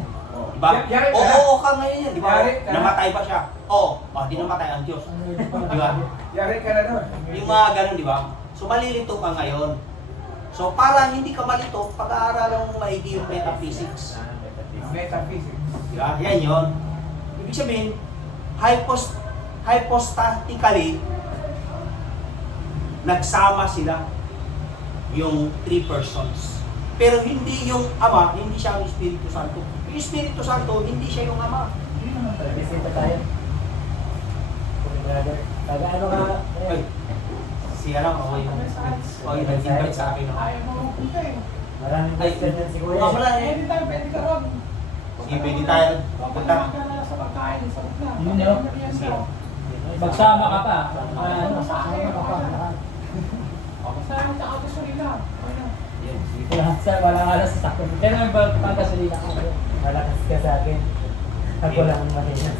Diba? Yari ka na. Oo ka ngayon yan. Diba? Yari ka na. Namatay ba siya? Oo. Di namatay ang Diyos. Diba? Yari ka na doon. Yung mga ganun, di ba? So malilito ka ngayon. So para hindi ka malito, pag-aaralan mo maigi yung metaphysics. Metaphysics. Diba? Yan yun. Ibig sabihin, hypostatically, nagsama sila yung three persons. Pero hindi yung Ama, hindi siya ang Espiritu Santo. Yung Espiritu Santo, hindi siya yung Ama. Bisita tayo. Taga-ano ka? Ay, siya lang, okay yung nag-invite sa akin. Ayaw mo magpunta eh. Maraming Ay, question yan si Kuya. wala eh. Pwede tayo, pwede ka ron. Sige, pwede tayo. Punta. Pagkakala sa pagkain, sa pagkain. Yun yun. Magsama ka pa. Masama ka pa. Masama ka gasolina. Wala nga lang sa sakit. Pero may pagkasalina ka kayo. Malakas ka sa akin. Ako lang ang mahina.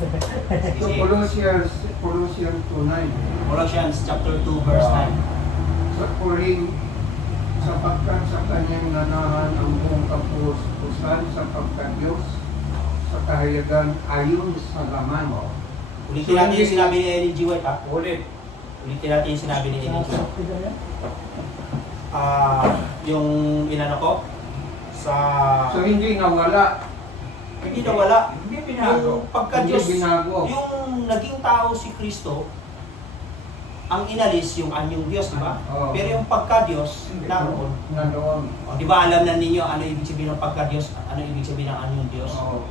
So, Colossians 2:9. Colossians chapter 2 verse 9. Sa puling, sapagkat sa kanyang nanahan ang buong kapupusan sa pagka-Diyos, sa kahayagan ayon sa laman. Ulitin natin yung sinabi ni Ellen G. White, ha? Ulit. Ulitin natin yung sinabi ni Ellen G. White. Yung inano ko, sa... So, hindi nawala. Hindi nawala. Hindi binago. Yung pagka-Diyos, Hindi binago. yung naging tao si Kristo, ang inalis yung anyong Diyos, di ba? Oo. Pero yung pagka-Diyos, naroon. Nandoon. O, di ba alam na ninyo ano ibig sabihin ng pagka-Diyos, ano ibig sabihin ng anyong Diyos? Oo.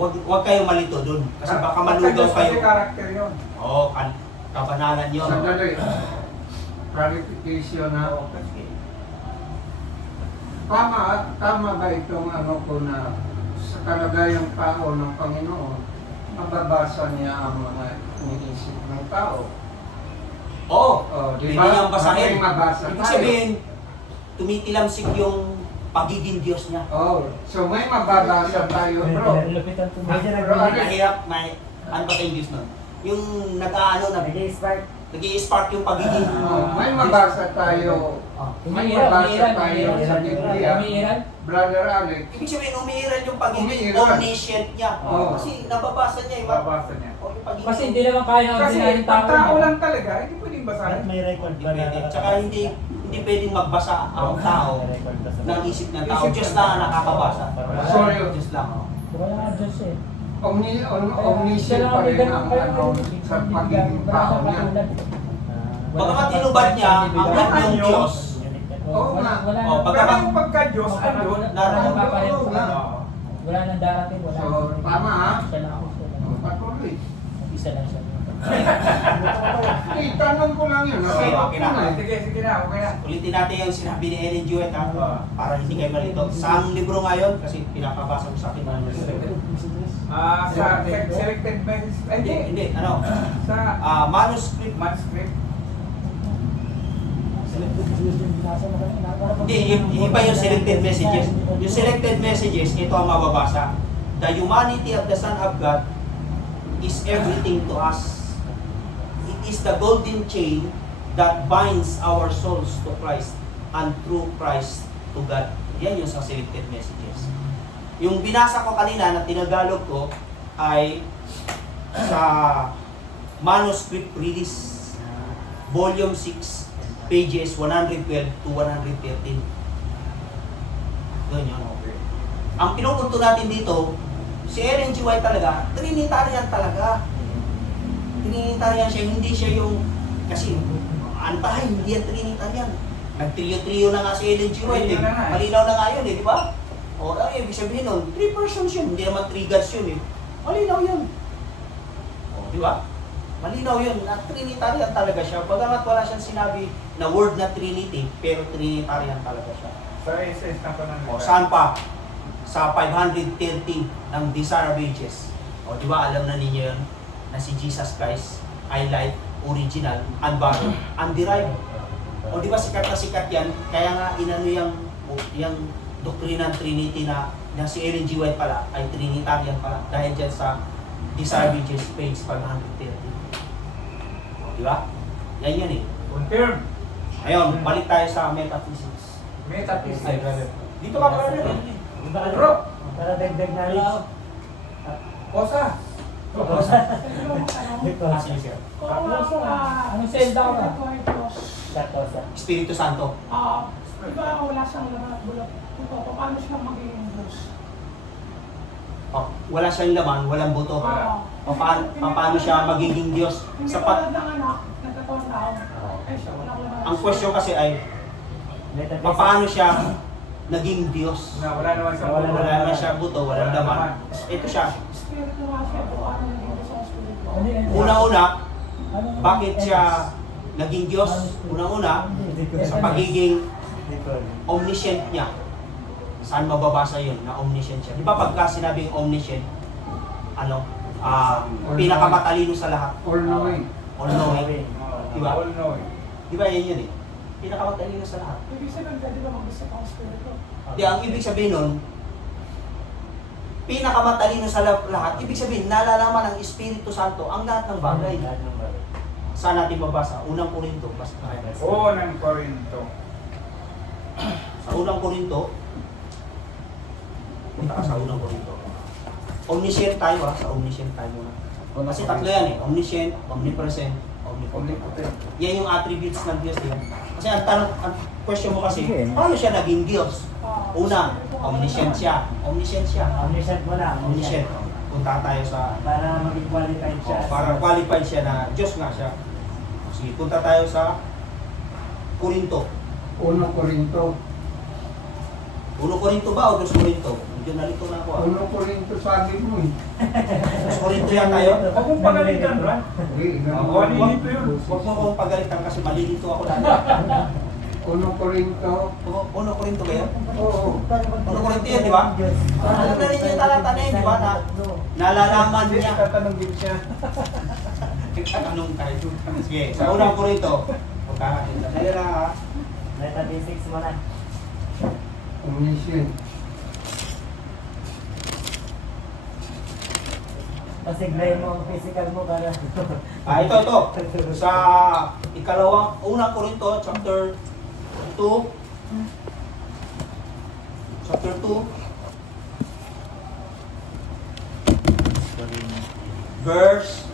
Huwag kayong malito dun. Kasi baka malugaw Pagka-Diyos kasi kayo. karakter yun. Oo, kabanalan yun. Sandali. Clarification na. Oo, sige. Tama ba itong ano ko na sa kalagayang tao ng Panginoon, mababasa niya ang mga iniisip ng tao? Oo, Di hindi ba? niyang basahin. May mabasa Ibig tayo. sabihin, tumitilamsik yung pagiging Diyos niya. Oh, so may mababasa tayo, bro. Lupitan po ba siya Bro, ano? Mahirap, ano ba yung Diyos nun? Yung Nag-i-spark. nag-i-spark yung pagiging... May mabasa tayo. May mabasa tayo sa Biblia. Umiiran? Brother Alex, Ibig sabihin, umiiral yung pagiging Umiiral. omniscient niya. Oo. Kasi nababasa niya, iba? Babasa niya. O, yung pagiging... Kasi hindi naman kaya ng Kasi ordinaryong pag tao tao. lang talaga, hindi pwedeng basahin. May record Hindi pa pwede. na. Tsaka hindi pwedeng magbasa ang tao May record pa sa ng isip ng tao. Isip Diyos ng lang ang tao. nakakabasa. Sorry. Diyos lang, oh. Wala nga Diyos eh. omniscient pa rin ang ano, sa pagiging tao niya. Bagamat inubad niya ang anyong Diyos, Oo nga. Wala Oh, na. Pero yung pagka-Diyos, andun. naroon. Napapareho Oo nga. sa Wala nang darating, wala. So, tama, ha? Isa lang ako. Patuloy. Isa lang siya. Tanong ko lang yun. Okay, okay na. Sige, sige na, okay na. Ulitin natin yung sinabi ni Ellen G. White para hindi kayo malito. Saang libro ngayon? Kasi pinapabasa ko sa akin ng Sa selected message. Ay, Hindi. Ano? Sa Manuscript. manuscript. Hindi, iba yung selected messages. Yung selected messages, ito ang mababasa. The humanity of the Son of God is everything to us. It is the golden chain that binds our souls to Christ and through Christ to God. Yan yung sa selected messages. Yung binasa ko kanina na tinagalog ko ay sa Manuscript Release, Volume 6, pages 112 to 113. Yun yun. Ang pinupunto natin dito, si Ellen G. White talaga, Trinitarian talaga. Trinitarian siya, hindi siya yung, kasi, antahay, hindi yan Trinitarian. Nag-trio-trio na nga si Ellen G. White, Trio na nga eh. malinaw na nga yun di ba? O, ano ibig sabihin nun? 3 persons yun, hindi naman 3 gods yun Malinaw yun. O, di ba? Malinaw yun, na Trinitarian talaga siya. Bagamat wala siyang sinabi na word na Trinity, pero Trinitarian talaga siya. Sa SS na pananalita. O, saan pa? Sa 530 ng Desire of Ages. O, di ba, alam na ninyo yun na si Jesus Christ ay life, original, unborrowed, underived. O, di ba, sikat na sikat yan, kaya nga inano yung doktrina ng Trinity na si Ellen G. White pala ay Trinitarian pala dahil dyan sa Desire of Ages, page 530. O, di ba? Yan yan eh. Confirm. Ngayon, balik tayo sa metaphysics. Metaphysics. Ay, brother. Dito ka, brother. Bro, Para dagdag knowledge. Kosa. Ah, sige, sir. Anong selda ka? Espiritu Santo. Diba wala siyang laman at bulak? Paano siya magiging Diyos? Oh, wala siyang laman, walang buto. Paano siya magiging Diyos? Hindi Sa tulad ng anak, nagkataon tao. Eh siya, wala laman. ang question kasi ay, paano siya naging Diyos? Wala naman sa Wala naman siya buto, walang laman. Ito siya. Espiritu nga siya, paano naging Diyos ang Espiritu? Una-una, bakit siya naging Diyos? Una-una, sa pagiging omniscient niya. Saan mababasa yun na omniscient siya? Di ba pagka sinabing omniscient, pinakamatalino sa lahat? All knowing. All-knowing. Diba? All knowing. Di ba yan yun eh? Pinakamatalino sa lahat. Ibig sabihin, pwede ba mag-isip ang Espiritu? Di, ang ibig sabihin nun, pinakamatalino sa lahat, ibig sabihin, nalalaman ng Espiritu Santo ang lahat ng bagay. Saan natin mabasa? Unang Korinto. Oo, ng Corinto. Sa Unang Korinto, punta ka sa Unang Korinto. Omniscient tayo sa omniscient tayo muna. Kasi tatlo yan eh, omniscient, omnipresent, omnipotent. Yan yung attributes ng Diyos yan. Kasi ang question mo kasi, paano siya naging Diyos? Una, omniscient siya. Omniscient siya. Omniscient mo na. Omniscient. Punta tayo sa, Para maging qualified siya. para qualified siya na Diyos nga siya. Sige, punta tayo sa Korinto. 1 Corinto. 1 Korinto ba o 2 Korinto? Medyo nalito na ako. 1 Corinto sabi mo eh. 2 Korinto yan tayo. Huwag mong pagalitan, bro. Okay, Malilito yun. Huwag mo akong pagalitan kasi malilito ako dati. 1 Corinto. 1 Korinto ba yan? Oo. 1 Korinto yan, di ba? Alam na rin yung talata na yun, di ba? Na, nalalaman niya. Tatanong din siya. Nagtatanong tayo. Sige, sa 1 Korinto. Pagkakatin. Dali lang ha. Metaphysics mo na. Omniscient. Pasiglayin mo ang physical mo para. Ito. Sa ikalawang, 1 Korinto, chapter 2. Chapter 2. Verse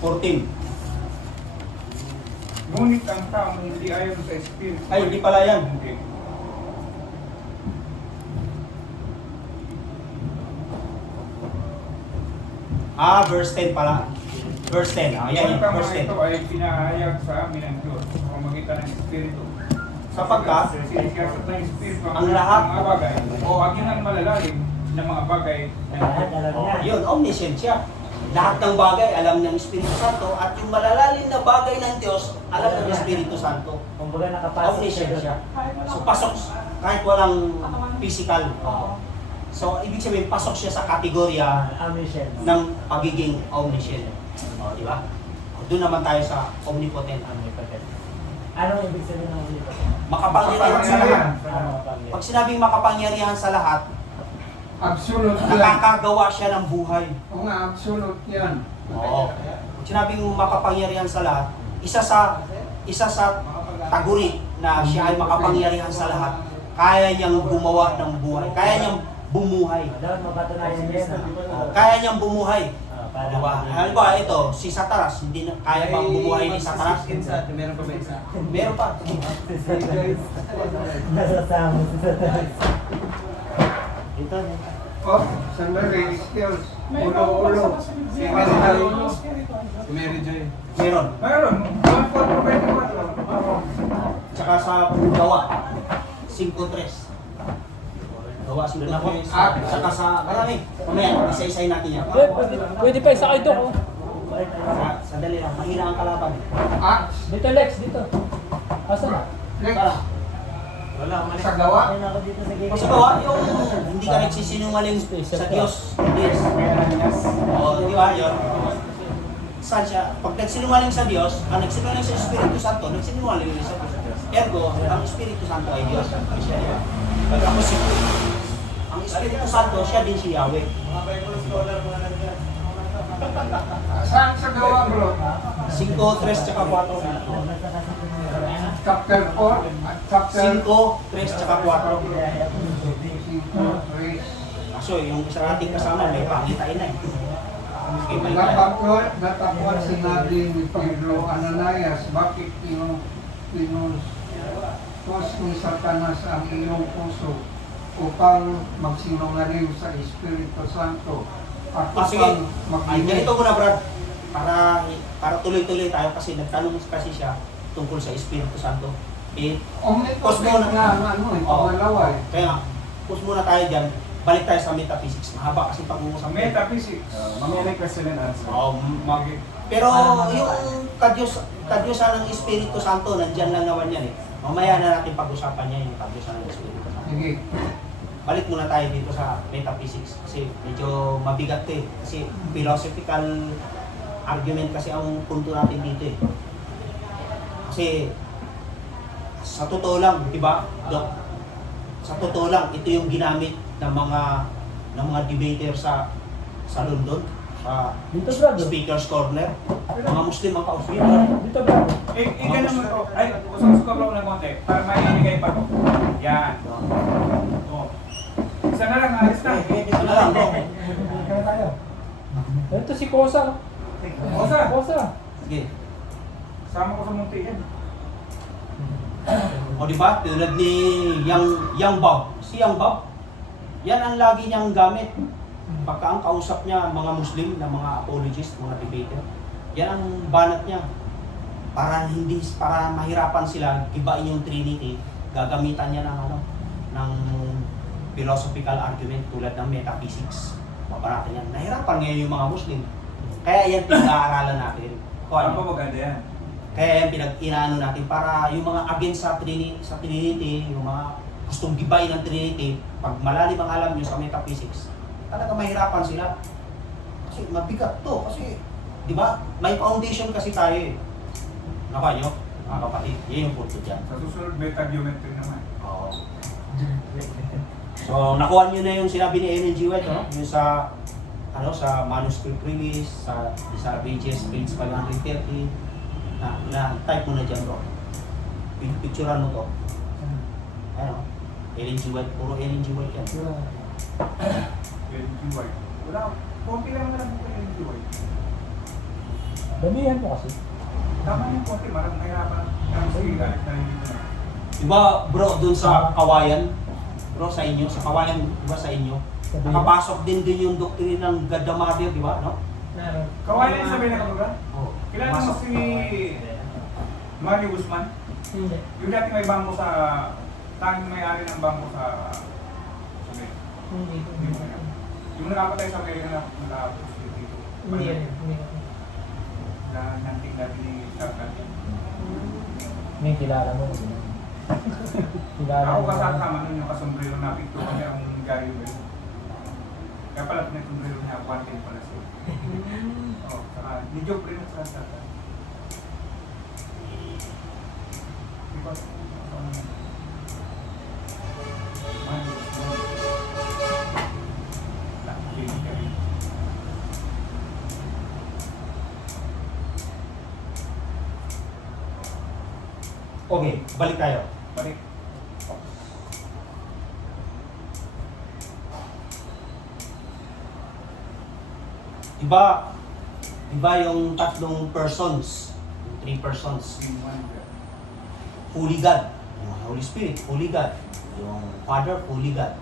14. Ngunit ang taong hindi ayon sa Espiritu. Ay, hindi pala yan. Hindi. Verse 10 pala. Verse 10. Ayan, Ang verse mga 10. ito ay pinahayag sa amin ng Diyos sa pamamagitan ng Espiritu. Sapagkat, sinikasat ng Espiritu ang lahat, mga bagay, pag yun ang malalalim ng mga bagay, yun, omniscient siya. Lahat ng bagay alam ng Espiritu Santo at yung malalalim na bagay ng Diyos alam ng Espiritu Santo. Kumbaga nakapasok Omniscient siya. Kahit wala So ko- pasok kahit walang physical. So ibig sabihin pasok siya sa kategorya Omniscient. ng pagiging omniscient. O, di ba? O, doon naman tayo sa omnipotent. Ano ibig sabihin ng omnipotent? Makapangyarihan sa lahat. Ano Pag sinabing makapangyarihan sa lahat, Absolute yan. nakakagawa siya ng buhay. O nga, absolute yan. Oo. Pag sinabing makapangyarihan sa lahat, isa sa taguri na siya ay makapangyarihan sa lahat, kaya niyang gumawa ng buhay. Kaya niyang bumuhay. Dapat mapatunayan niya na. Kaya niyang bumuhay. Para Diba? Halimbawa ito, si Satanas, hindi na kaya bang bumuhay ni Satanas? Meron pa ba isa? Meron pa. Nasasama Ito na. Oh, sandali, skills. May Ulo-ulo. mababasa sa Si Biblia. Mary Yung Joy. Espiritu. Mary Joy. Meron. mayroon, 1:24. Tsaka sa gawa, 5:3. Gawa 5:3. Tsaka sa marami. Mamaya, isa-isayin natin yan. Pwede pa isa kayo doon. Sandali lang, mahina ang kalaban. Acts, Dito Lex, dito. Asan na? Tara. sa gawa. Ayun ako dito sa gate. Sa gawa, yung hindi ka nagsisinungaling sa Diyos. Yes. O, di ba yun? Saan siya? Pag nagsinungaling sa Diyos, ang nagsinungaling sa Espiritu Santo, nagsinungaling rin sa Diyos. Ergo, ang Espiritu Santo ay Diyos. Tapos ang Espiritu Santo, siya din si Yahweh. Saan sa gawa, bro? 5:3 tsaka 4. Chapter 4 at chapter 5:3 tsaka 4. 5:3. Kaso yung isa nating kasama may pangitain na eh. Sige, balikan. Natapos sinabi ni Pedro Ananias, bakit pinustos ni Satanas ang iyong puso upang magsinungaling sa Espiritu Santo at Ah, sige. upang Ay, magdinig. ganito muna Brad. Para tuloy-tuloy tayo kasi nagtanong kasi siya tungkol sa Espiritu Santo. Eh, Omnipotent nga ang ano eh, pangalawa eh. kaya pause muna tayo dyan. Balik tayo sa metaphysics. Mahaba kasi pag-uusap. Metaphysics. Mamaya may question and answer. Pero yung kadyosan ng Espiritu Santo, nandyan lang naman yan eh. Mamaya na natin pag-usapan niya yung kadyosan ng Espiritu Santo. Sige. Balik muna tayo dito sa metaphysics kasi medyo mabigat to eh. Kasi philosophical argument kasi ang punto natin dito eh. Kasi sa totoo lang, di ba, Doc? Sa totoo lang, ito yung ginamit ng mga debater sa London, sa Dito brother. Speaker's Corner. Mga Muslim ang kausap. Dito brother. Ganun mo to. Ay, usang scroll ng konti para maibigay pa to. Yan. Oh. Isa na lang, alis na. Ano lang, Doc? Kaya tayo. Ito si Kosa. Kosa. Kosa. Sige. Sama ko sa munti yan. O di ba? Tulad ni Young Bob. Si Young Bob, yan ang lagi niyang gamit. Pagka ang kausap niya mga Muslim na mga apologists, mga debater, yan ang banat niya. Para mahirapan sila, gibain yung Trinity, gagamitan niya ng philosophical argument tulad ng metaphysics. Babaratin yan. Nahirapan ngayon yung mga Muslim. Kaya yan pinag-aaralan natin. Ano pa maganda yan? Kaya yung pinag-inaano natin para yung mga against sa Trinity, yung mga gustong gibay ng Trinity, pag malalim ang alam nyo sa metaphysics, talaga mahirapan sila. Kasi mabigat to. Kasi, di ba, may foundation kasi tayo eh. Naka nyo, mga kapatid, yun yung punto dyan. Sa susunod, meta-geometry naman. Oo. So, nakuha nyo na yung sinabi ni Ellen G. White, no? Yung sa manuscript release, sa pages, page 530, na type mo na dyan, bro. Picturean mo to. Ano? Ellen G. White, puro Ellen G. White yan. Ellen G. White. Wala, konti lang naman po Ellen G. White. Damihan mo kasi. Tama yung konti, marang mahirapan. Sige, galit na rin yun. Diba, bro, dun sa kawayan, bro, sa inyo, sa kawayan, diba sa inyo, nakapasok din yung doctrine ng God the Mother, di ba, no? Kawayan yung sabi na kabaga? Oo. Kilala mo si Manny Guzman? Hindi. Yung dati may bangko sa, tanging may-ari ng bangko sa Subic. Hindi. Yung nakapatay sa Amerika na nakapos dito. Hindi yan. Hindi. Na nanting dati ni Shotgun. May kilala mo. Kilala Ako mo. kasama nun yung kasombrero na picto kasi ang gayo ba yun. Kaya pala may sombrero niya, wanted pala siya. Oo, saka ni Joe rin sa Shotgun. Because, Okay, balik tayo. balik. Iba yung tatlong persons, yung three persons, fully God, yung Holy Spirit, fully God, yung Father, fully God,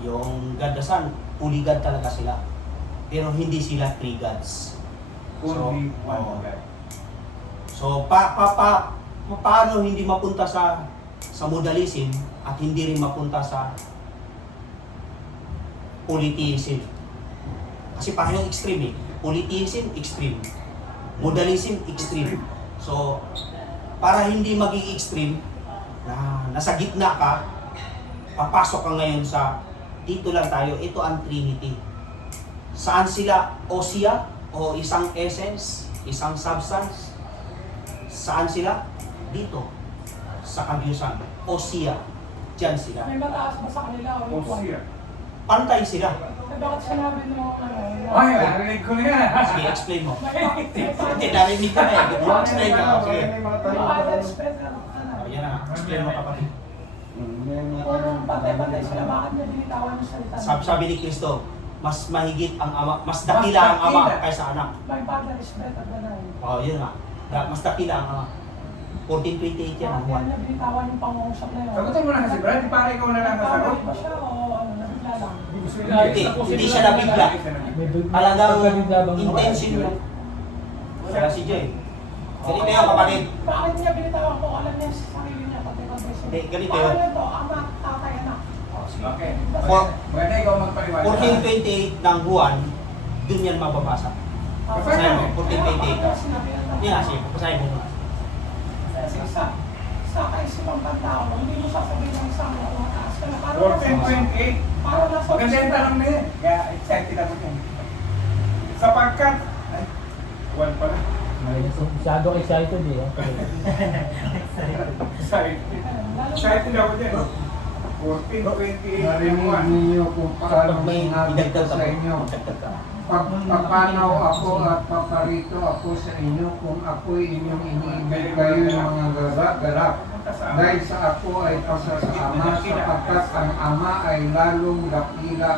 yung God the Son, fully God talaga sila. Pero hindi sila three gods. Only one oo. God. So, paano hindi mapunta sa modalism at hindi rin mapunta sa polytheism? Kasi parang yung extreme eh. Polytheism, extreme. Modalism, extreme. So, para hindi maging extreme, na nasa gitna ka, papasok ka ngayon sa, dito lang tayo, ito ang Trinity. Saan sila? Ousia o isang essence, isang substance? Saan sila? Dito. Sa kagyusan. Ousia. Diyan sila. May mataas ba sa kanila o O yung siya. Pantay sila. Eh, bakit sinabi nyo Ay, narinig ko na yan. Sige, explain mo. Hindi, narinig ko na eh. Explain ka. Sige. May mga tanong Yung pa other tayo. spread na Oh, yan na. Explain mo kapatid. May mga Kung tanong pa patay-patay sila, tayo. bakit niya binitawan yung salita? Sabi ni Kristo, mas mahigit ang ama, mas dakila ang ama kaysa anak. My father is better than I. Oh, yun nga. Mas dakila ang ama. 14:28 yan. Bakit niya binitawan yung pangungusap na yun? Sagutin mo na kasi, Brad. Di pare ikaw na lang nasagot. Nagkamali ba siya o ano, nabigla lang? Hindi siya nabigla. Talagang intention mo. Wala si Joy. Ganito yun kapatid. Bakit niya binitawan ko? Alam niya sa sarili niya, patay-patay sila. Hindi, ganito yun. Paano to? Ama, tatay, anak. Okay. For- Maganda ikaw magpaliwanag. 14:28 ng Juan, dun yan mababasa. Basahin mo, 14:28. Yan nga, sige, basahin mo muna. Sa kaisipang pantao, hindi mo sasabihin ng isang mataas ka na. Parang 14:28. Parang nasa Maganda yung tanong na yan. Kaya excited ako yan. Sapagkat, ay, one pala. Masyadong excited eh. Excited. Excited ako dyan. 14:28 ng Narinig one. ninyo kung paano May sinabi ko idagdag sa inyo. ka. Pagpapanaw ako at paparito ako sa inyo kung ako'y inyong iniibig kayo mga galak. Dahil sa ako ay pasa sa Ama sapagkat ang Ama ay lalong dakila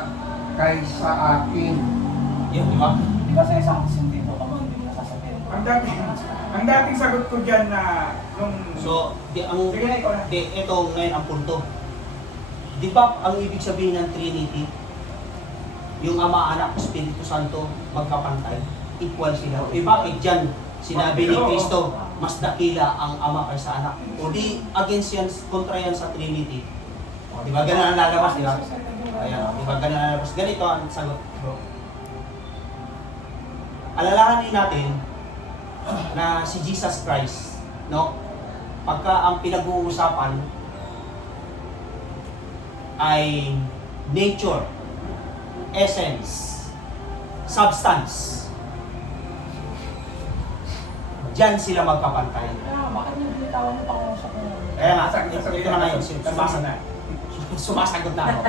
kaysa akin. Yun, di ba? Di ba sa isang sentido ka mo, hindi mo sasabihin. Ang dating sagot ko dyan na nung... So, Sige na, ikaw na. ito ngayon ang punto. Di ba ang ibig sabihin ng Trinity? Yung Ama, Anak, Espiritu Santo, magkapantay, equal sila. Eh bakit dyan sinabi ni Kristo, mas dakila ang Ama kaysa Anak? O di, against yan, kontra yan sa Trinity. O, di ba ganun ang lalabas, di ba? Ayan, di ba ganun ang lalabas? Ganito ang sagot. Alalahanin natin na si Jesus Christ, no? Pagka ang pinag-uusapan ay nature, essence, substance, diyan sila magkapantay. Kaya bakit niya binitawan yung pangungusap na yun? Kaya nga, ito na ngayon, sumasagot na ako.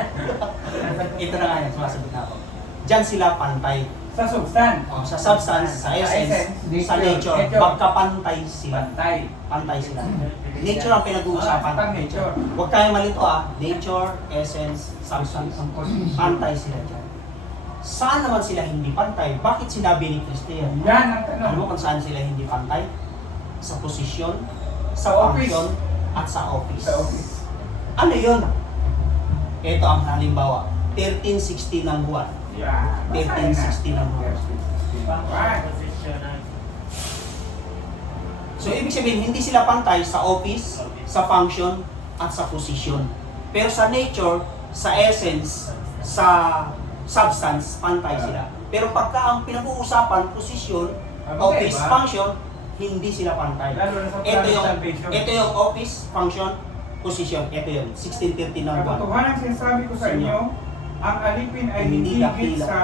Ito na ngayon, sumasagot na ako. Diyan sila pantay. Sa substan. Sa substance, sa essence, sa nature, magkapantay sila. Pantay. Pantay sila. Nature ang pinag-uusapan. Pag nature. Huwag kayong malito nature, essence, substance. Pantay sila dyan. Saan naman sila hindi pantay? Bakit sinabi ni Kristo yan? Yan ang Alam tanong. mo kung saan sila hindi pantay? Sa posisyon, Sa sa office. function, at sa office. Sa office. Ano yun? Ito ang halimbawa. 13:16 ng buwan. Yan. 13:16 ng buwan. Right. So, ibig sabihin, hindi sila pantay sa office, sa function, at sa position. Pero sa nature, sa essence, sa substance, pantay sila. Pero pagka ang pinag-uusapan, position, office, Iba. function, hindi sila pantay. Lalo na sa Ito plan of yung, salvation. ito yung office, function, position. Ito yung 1630 number 1. Katotohanan sinasabi ko sa inyo, ang alipin ay Hindi higit dakila. sa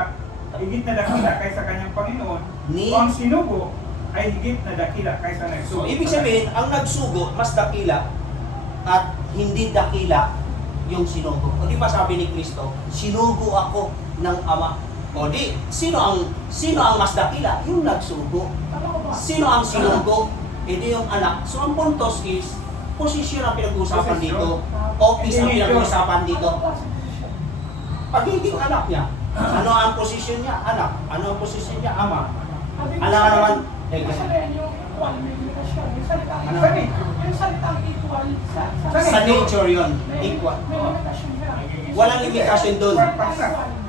higit na dakila kaysa kanyang Panginoon, Ni- o ang sinugo ay higit na dakila kaysa nagsugo. So, ibig sabihin, ang nagsugo, mas dakila, at hindi dakila yung sinugo. O di ba sabi ni Kristo, sinugo ako ng Ama. O di, sino ang mas dakila? Yung nagsugo. Sino ang sinugo? E di yung anak. So, ang puntos is, posisyon ang pinag-uusapan Posisyon. dito. Office ang Hindi pinag-uusapan dito. Ano klase posisyon? Pagiging anak niya. Ano ang posisyon niya? Anak. Ano ang posisyon niya? Ama. Sabi ko Alam ka sa- naman, Ibig sabihin yung equal, may limitasyon. Yung salitang Ano? equal, yung salitang equal sa nature yun, may, equal. may limitasyon siya. Walang limitasyon doon.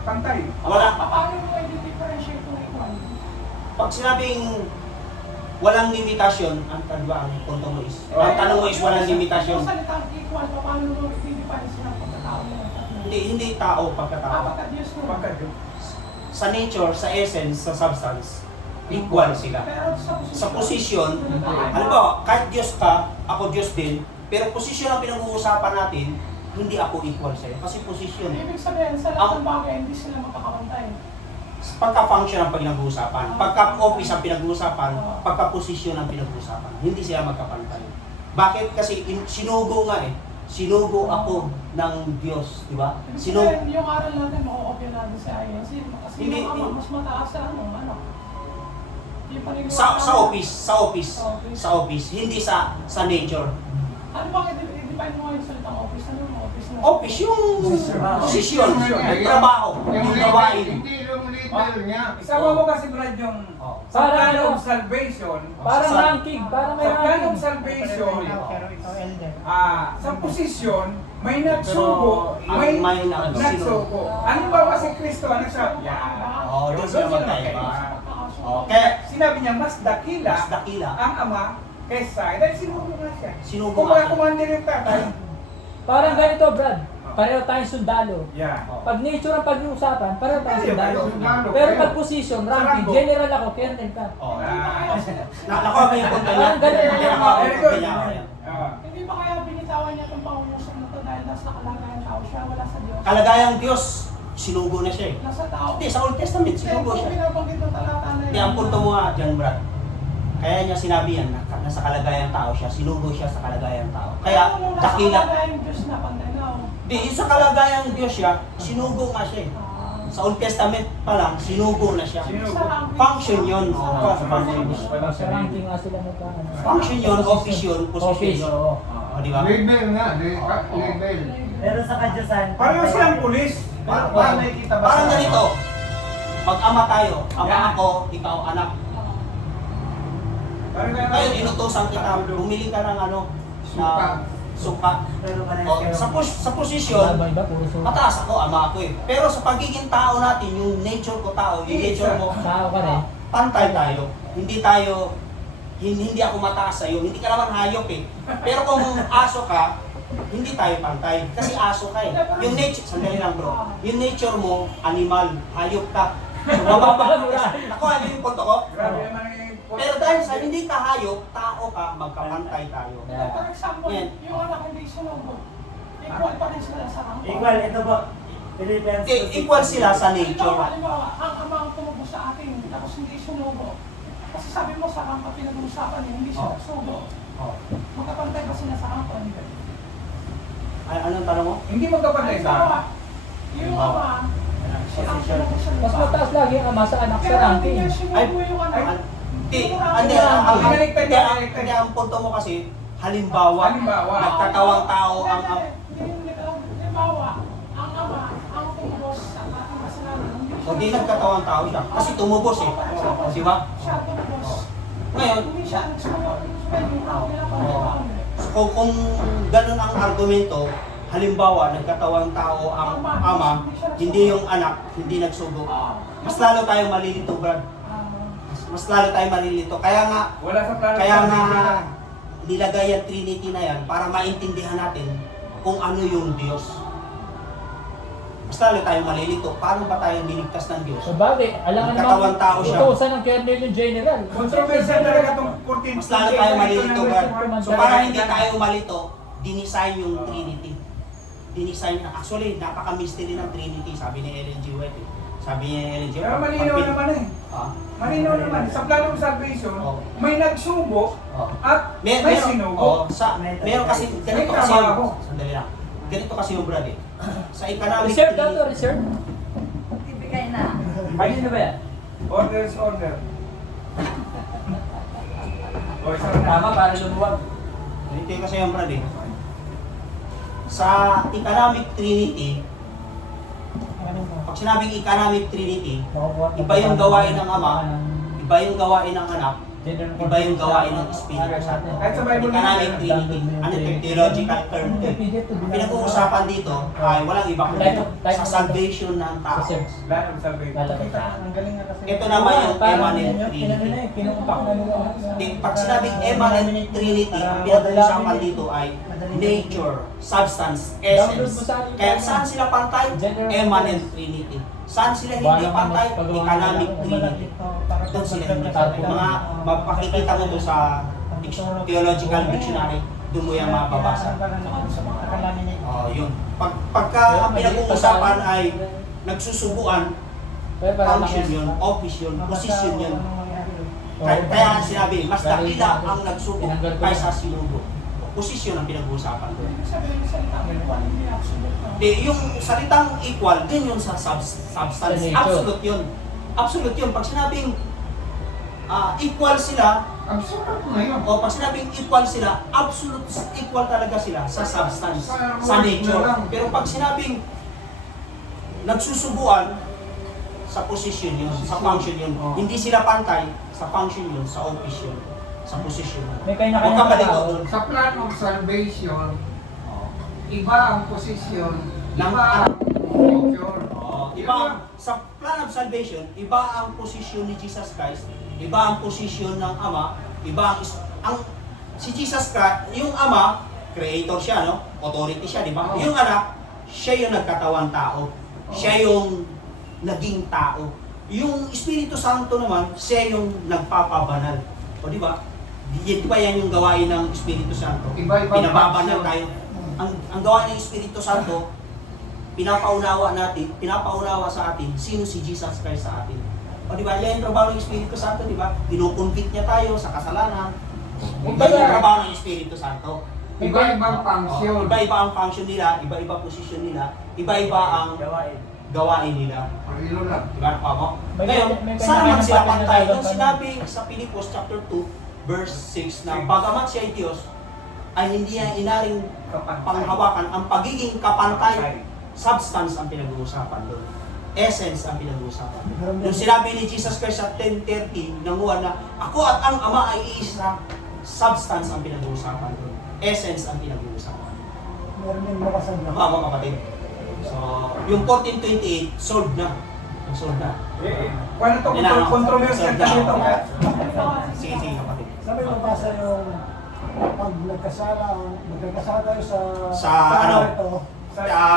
Pantay. Wala. Paano mo i-differentiate yung equal? Pag sinabing walang limitasyon, ang tadwa ang punto mo is, ang tanong mo is walang limitasyon. Yung salitang equal, paano mo i-define siya ng pagkatao niya? Hindi tao pagkatao. Pagka-Diyos mo. Pagkadyo. Sa nature, sa essence, sa substance, equal sila. Pero Sa posisyon, ano ba, kahit Diyos ka, ako Diyos din, pero posisyon ang pinag-uusapan natin, hindi ako equal sa'yo. Kasi posisyon. Ibig sabihin, sa lahat ng bagay, hindi sila magkakapantay. Pagka-function ang pinag-uusapan, pagka-office ang pinag-uusapan, pagka-posisyon ang pinag-uusapan. Hindi sila magkapantay. Bakit? Kasi sinugo nga eh. Sinugo ako ng Diyos, di ba? Ibig Sinugo. sabihin, yung aral natin, makukopya natin sa INC. Kasi Hindi, yung ama, hindi. mas mataas sa ano. Yung paniniwala Sa mo. office, sa office, hindi sa nature. Ano bang i-define mo yung salitang office? Ano yung office na? Office yung posisyon, trabaho, Yung gawain. hindi yung level niya. Isama mo kasi Brad yung Oh. sa Para plan ano? of salvation, Parang Sa- ranking, parang may sa plan of ranking. salvation, sa posisyon, may nagsugo, Pero, may may nagsugo. nagsugo. Ano ba kasi Kristo ang nagsabi? Yan. Oh, doon sila magkaiba. Oh, Kaya kaya sinabi niya, mas dakila mas dakila, ang ama kaysa, dahil sinugo nga siya. sinugo Kung nga mga siya. commander yung tatay, Parang ganito, Brad. Pareho tayong sundalo. yan. Pag nature ang pag-uusapan, pareho tayong Pareho sundalo. tayong sundalo. Pero pag position, ranking, Sa rango. general ako, colonel ka. Oh. Ah, Nakuha mo yung punto niya. Parang ganun lang Nakuha yan. mo very yung good. punto niya. Ah. Hindi ba kaya binitawan niya itong pangungusap na ito dahil nasa kalagayan tao siya, wala sa Diyos? Kalagayang Diyos, sinugo na siya eh. Nasa tao. Hindi, sa Old Testament, sinugo Kung siya. binabanggit ng talata na Hindi, ang punto mo nga dyan, Brad. Kaya niya sinabi yan, na nasa kalagayang tao siya, sinugo siya sa kalagayang tao. Kaya, nasa dakila. kalagayang Diyos na pantay na. Di, yung sa kalagayang Diyos siya, sinugo nga siya eh. Sa Old Testament pa lang, sinugo na siya. Sinugo. Function yun. Oh, sa function. Sa ranking nga sila magkano. Function yun, office yun, position Office, yun. oo. O, di ba? Level nga, level. Pero sa kadyasan, Pareho silang pulis. Paano nakikita ba Parang sa- ganito, mag-ama tayo, ama Yeah. ako, ikaw anak. Pareho na Ngayon, inutosan kita, bumili ka ng ano, Suka. na suka. pero ka na O, sa posisyon, Iba, puro suka. mataas ako, ama ako eh. Pero sa pagiging tao natin, yung nature ko tao, yung nature mo, Tao ka rin. pantay tayo. Hindi ako mataas sa'yo, hindi ka naman hayop eh. Pero kung aso ka, hindi tayo pantay. Kasi aso ka eh. Yung nature, sandali lang bro, yung nature mo, animal, hayop ka. So, mababa ka. Ako, ano yung punto ko? Grabe naman yung... Pero dahil sa hindi ka hayop, tao ka, magkapantay tayo. For example, Yan. yung anak hindi sinugo. Equal pa rin sila sa rango. equal, ito po, Philippines. Equal sila sa nature. Halimbawa, ang ama ang tumubo sa akin, tapos hindi sinugo. Kasi sabi mo sa rango pinag-uusapan niya, hindi siya Oh. nagsugo. Oh. Magkapantay ba sila sa rango? Hindi. Anong tanong mo? Hindi magkapantay Halimbawa, sa... yung ama, siya ang tumubo sa Mas mataas lagi ang ama sa anak sa Pero hindi ranking. niya sinugo yung anak. Hindi, ang punto mo kasi, halimbawa, Halimbawa. nagkatawang tao ang Halimbawa, ang ama, ang tumubos sa ating kasalanan. o di nagkatawang tao siya. Kasi tumubos eh. O, di ba? Siya tumubos. Ngayon, Hindi siya nagsugo. Yung rango nila pang kung ganun ang argumento, halimbawa, nagkatawang tao ang ama, hindi yung anak, hindi nagsugo. Mas lalo tayong malilito, Brad. Mas mas lalo tayo malilito. Kaya nga, Wala sa plano kaya sa nga Biblia. nilagay ang Trinity na yan para maintindihan natin kung ano yung Diyos. Mas lalo tayo malilito. Paano ba tayo niligtas ng Diyos? Sa bagay, alangan Katawang tao siya. utusan ng kernel yung general. Controversial talaga itong 14. Mas lalo tayo malilito, Brad. So para hindi Talaga. tayo malito, dinisign yung Trinity. Dinisign na. Actually, napaka-mystery ng Trinity, sabi ni Ellen G. White. Sabi ni Ellen G. Pero White. malinaw naman eh. Ah? Malinaw naman. Sa plano ng salvation, Oh. may nagsubo Oh. at may Meron, sinubo. meron kasi, ganito May kasi yung, trabaho. sandali lang. Ganito kasi yung Brad eh. Sa economic Reserve daw to, Trinity, reserve. Ibigay na. Kanino ba yan? Order is order. O, isa na. Tama, para lumuwag. ganito yung kasi yung Brad eh. Sa economic Trinity, pag sinabing economic Trinity, iba yung gawain ng Ama, iba yung gawain ng Anak, iba yung gawain ng Espiritu Santo. Kahit sa Bible Economic na- Trinity, ano ito, theological term ito. Ang pinag-uusapan dito ay walang iba kundi sa salvation ng tao. Plano ng salvation. Ito naman yung immanent Trinity. Pag sinabing immanent Trinity, ang pinag-uusapan dito ay nature, substance, essence. Kaya saan sila pantay? Immanent Trinity. Saan sila hindi pantay? Economic Trinity. Doon sila hindi pantay. Mga mapakikita mo doon sa theological dictionary, doon mo yung mababasa. Oh, yun. Pagka ang pinag-uusapan ay nagsusubuan, function yun, office yun, position yun. Kaya sinabi, mas dakila ang nagsubo kaysa sinubo. Posisyon ang pinag-uusapan doon. Ibig sabihin sa salita mo, hindi absolute. Yung salitang equal, din yun sa substance. Nature. Absolute yun. Absolute yun. Pag sinabing equal sila, Absolute na yun. o pag sinabing equal sila, absolute equal talaga sila sa substance, sa nature. Pero pag sinabing nagsusubuan, sa position yun, sa function yun. Oh. Hindi sila pantay, sa function yun, sa office yun, sa position yun. May kanya Huwag kang malito tao. doon. Sa plan of salvation, iba ang posisyon, Ng- iba ang nature. Iba sa plan of salvation, iba ang posisyon ni Jesus Christ, iba ang posisyon ng Ama, iba ang si Jesus Christ, yung Ama, creator siya, no? Authority siya, di ba? Oo. Yung Anak, siya yung nagkatawang tao. Siya yung naging tao. Yung Espiritu Santo naman, siya yung nagpapabanal. O di ba? Di ba yan yung gawain ng Espiritu Santo? Iba-ibang Pinababanal function. tayo. Ang gawain ng Espiritu Santo, pinapaunawa sa atin, sino si Jesus Christ sa atin. O di ba, yan yung trabaho ng Espiritu Santo, di ba? Kinukonvict niya tayo sa kasalanan. Yan yung trabaho ng Espiritu Santo. Iba-ibang function. Iba-iba ang function nila, iba-iba position nila, iba-iba ang gawain nila. Parilo lang. Di ba, mo? May Ngayon, kanya- saan naman may sila kanya- pantay? kanya- Yung sinabi sa Pilipos chapter 2, verse 6 na bagamat siya ay Diyos, ay hindi niya inaring panghawakan ang pagiging kapantay. Substance ang pinag-uusapan doon. Essence ang pinag-uusapan doon. Yung sinabi ni Jesus Christ sa 10:30 ng Juan na ako at ang Ama ay iisa, substance ang pinag-uusapan doon. Essence ang pinag-uusapan. Mga kapatid. So, yung 14:28, solved na. Solved na. Paano to? Yun na, no? Controversial Solved kasi ito. na. Sige, sige kapatid. Sabi mo basa yung pag magkakasala tayo Sa araw ano? ito,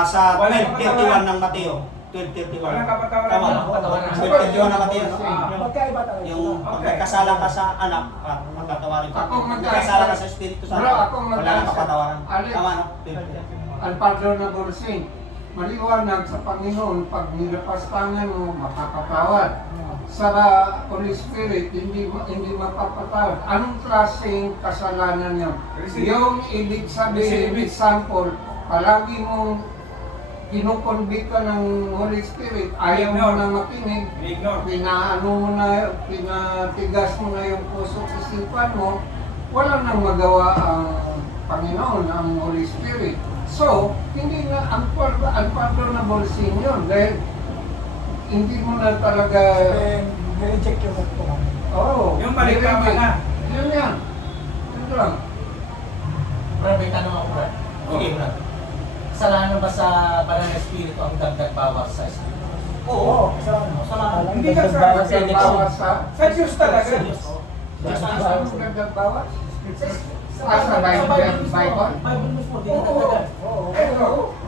Sa 12:31 ng Mateo. 12:31. Walang kapatawaran. Tama na. Walang kapatawaran. 12:31 ng Mateo, no? magkaiba talaga Yung sila. pagkakasala ka sa anak, magkatawarin ka. Ako Pagkakasala ka sa Espiritu Santo, Bro, ako wala nang kapatawaran. Alex. Tama, no? Ang pardonable sin. Maliwanag sa Panginoon, pag nilapastangan mo, makakatawad. Sa Holy Spirit, hindi mapapatawad. Anong klaseng kasalanan yun? Yung ibig sabihin, example, palagi mong kinukonvict ka ng Holy Spirit, ayaw mo na makinig, I-ignore. pinaano mo na, pinatigas mo na yung puso at isipan mo, wala nang magawa ang Panginoon, ang Holy Spirit. So, hindi na unpardonable sin yun dahil hindi mo na talaga, Reject yung ito. Yung mali ka pa na. Yun yan. Yun lang. Pero may tanong ako, Brad. Okay, brad. Kasalanan ba sa banal na espiritu ang dagdag bawas sa espiritu? Oo. Kasalanan. Hindi ka sa Nagbawas sa election. Nagbawas sa... Sa Diyos talaga. Saan nagbawas? Sa Bible? Bible mismo, dinadagdagan.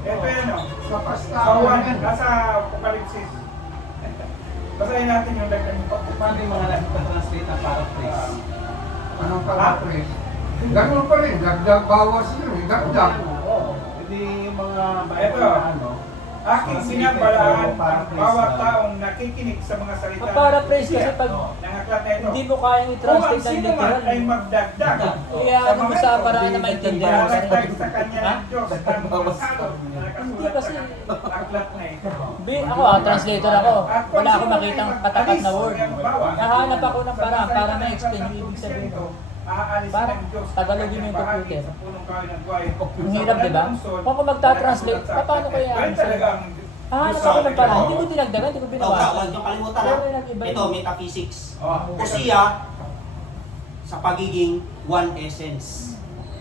Ito yan o. Sa Sa pastawan. 1, nasa Apocalypse. Basahin natin yung dagdag nito. Paano yung mga nagpa-translate ng paraphrase? Anong paraphrase? Ganun pa rin, dagdag bawas yun, dagdag. Oo. Hindi yung mga Ito. ano. Aking binabalaan ang bawat taong nakikinig sa mga salita Ang paraphrase kasi pag ng aklat na ito. hindi mo kayang Kung ang i-translate ng sino man literal, ay magdagdag Kaya ano mo sa paraan na maintindihan mo. Dagdag sa kanya Ha? ng Diyos ang mga salot na Hindi nakasulat kasi- sa aklat na ito. Ako translator ako. Wala akong makitang katapat na word. Nahanap ako ng paraan para ma-explain yung ibig sabihin ko. Para Tagalogin mo yung computer. Ang hirap, di ba? Kung ako magta-translate, paano kaya? Hahanap ako ng paraan. Hindi ko dinagdagan, hindi ko Ito, binawasan. huwag niyong kalimutan Pero ha. yung nag-iba Ito, yun. metaphysics. Oh. Usiya, sa pagiging one essence,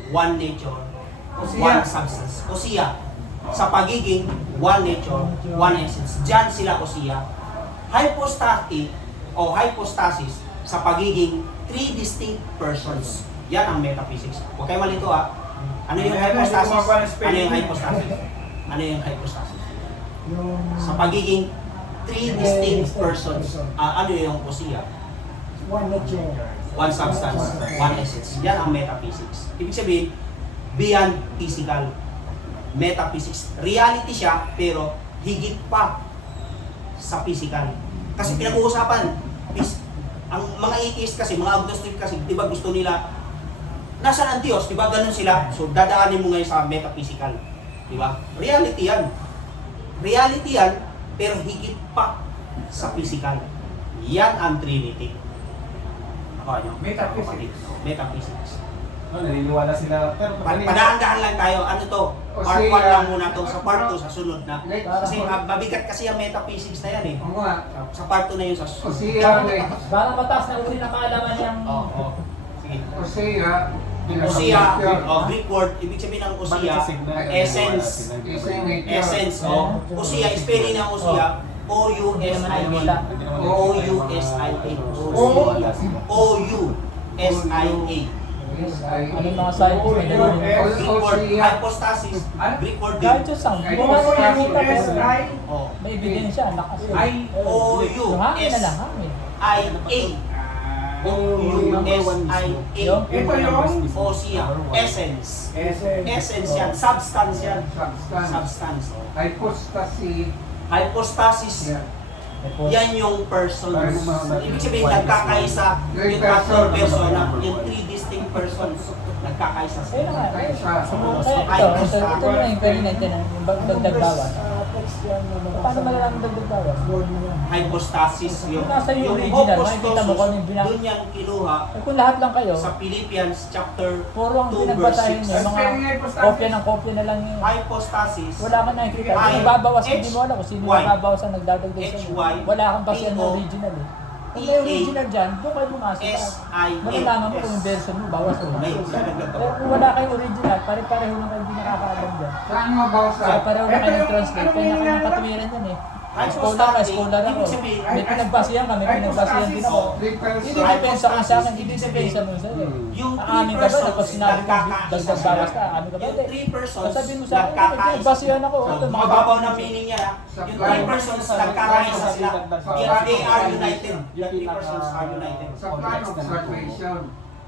one nature, one substance. Usiya, sa pagiging one nature, one essence. Diyan sila usiya. Hypostatic o hypostasis sa pagiging three distinct persons. Yan ang metaphysics. Huwag kayo malito ha. Ano yung hypostasis? Ano yung hypostasis? Ano yung hypostasis? Sa pagiging three distinct persons. Ano yung usiya? One nature. One substance, one essence. Yan ang metaphysics. Ibig sabihin, beyond physical. Metaphysics. Reality siya, pero higit pa sa physical. Kasi pinag-uusapan, ang mga atheist kasi, mga agnostic kasi, di ba gusto nila, nasaan ang Diyos? Di ba ganun sila? So dadaanin mo ngayon sa metaphysical. Di ba? Reality yan. Reality yan, pero higit pa sa physical. Yan ang Trinity. Ako nyo? Metaphysics. Metaphysics. Naniniwala sila. Pero Padaan-daan lang tayo. Ano to? Part 1 lang muna to. Sa part 2, sa sunod na. Kasi mabigat kasi ang metaphysics na yan eh. Oo nga, Sa part 2 na yun sa sunod. Osea, Parang mataas na uri na kaalaman niyang... Oo. Sige. Osea, Usia, Greek word, ibig sabihin ng Usia, essence. Essence, Usia, spelling ng Usia, O-U-S-I-A. O-U-S-I-A. O-U-S-I-A. Ano yung mga scientists na gano'n? Greek word, hypostasis, Greek word din. Kahit yung sound, bukas nakita ko. O-U-S-I. Oh. May ebidensya, lakas yun. I-O-U. Yung hangin na lang, hangin. I-A. O-U-S-I-A. Ito yung Usia, essence. Essence yan, substance yan. substance, Substance. hypostasis, Hypostasis. yeah. Yan yung persons. Ibig sabihin, nagkakaisa Yung yung tatlong person. persona, yung three distinct persons, nagkakaisa Ayun na sila. nga. Kaisa. Ito na yung kanina, yung dagdag bawas. Text yan na Paano malalaman dagdag bawas? Word na yan. Hypostasis, yung Nasa yung original, makikita mo kung ano yung bilang- doon yan kinuha Eh, kung lahat lang kayo, sa Philippians chapter puro ang 2 verse pinagbasahin niyo, 6. mga kopya ng lang yun. Hypostasis, Wala kang nakikita. Kung I, ibabawas, H, hindi mo alam kung sino Y. ibabawas ang nagdadagdag sa H, Y, Wala kang basihan T, ng O, original eh. Kung may original dyan, doon kayo pumasok. S-I-A. Malalaman mo kung yung version mo, bawas o May hindi. Pero kung wala kayong original, pare-pareho lang kayo hindi nakakaalam dyan. Saan mo basa? Kaya pareho na Ito kayong yung- translate, anong kaya na kayong meaning katuwiran yan eh. Hypostatic, Scholar ako. ibig sabihin, May pinagbasihan ka, may pinagbasihan din ako. Three Hindi persons. depensa ka sa akin, hindi depensa mo sa'yo. yung Aamin three ka ba na persons, pag sinabi ko nagkakaisa dagdag sila. bawas ka, aamin ka ba? Yung Hindi. three persons, Sabihin mo sa akin, nagkakaisa. nagbasihan ako. So, Ito, mga mababaw na meaning niya. Yung three persons, nagkakaisa sila. They are united. The three persons are united. Sa plan of salvation.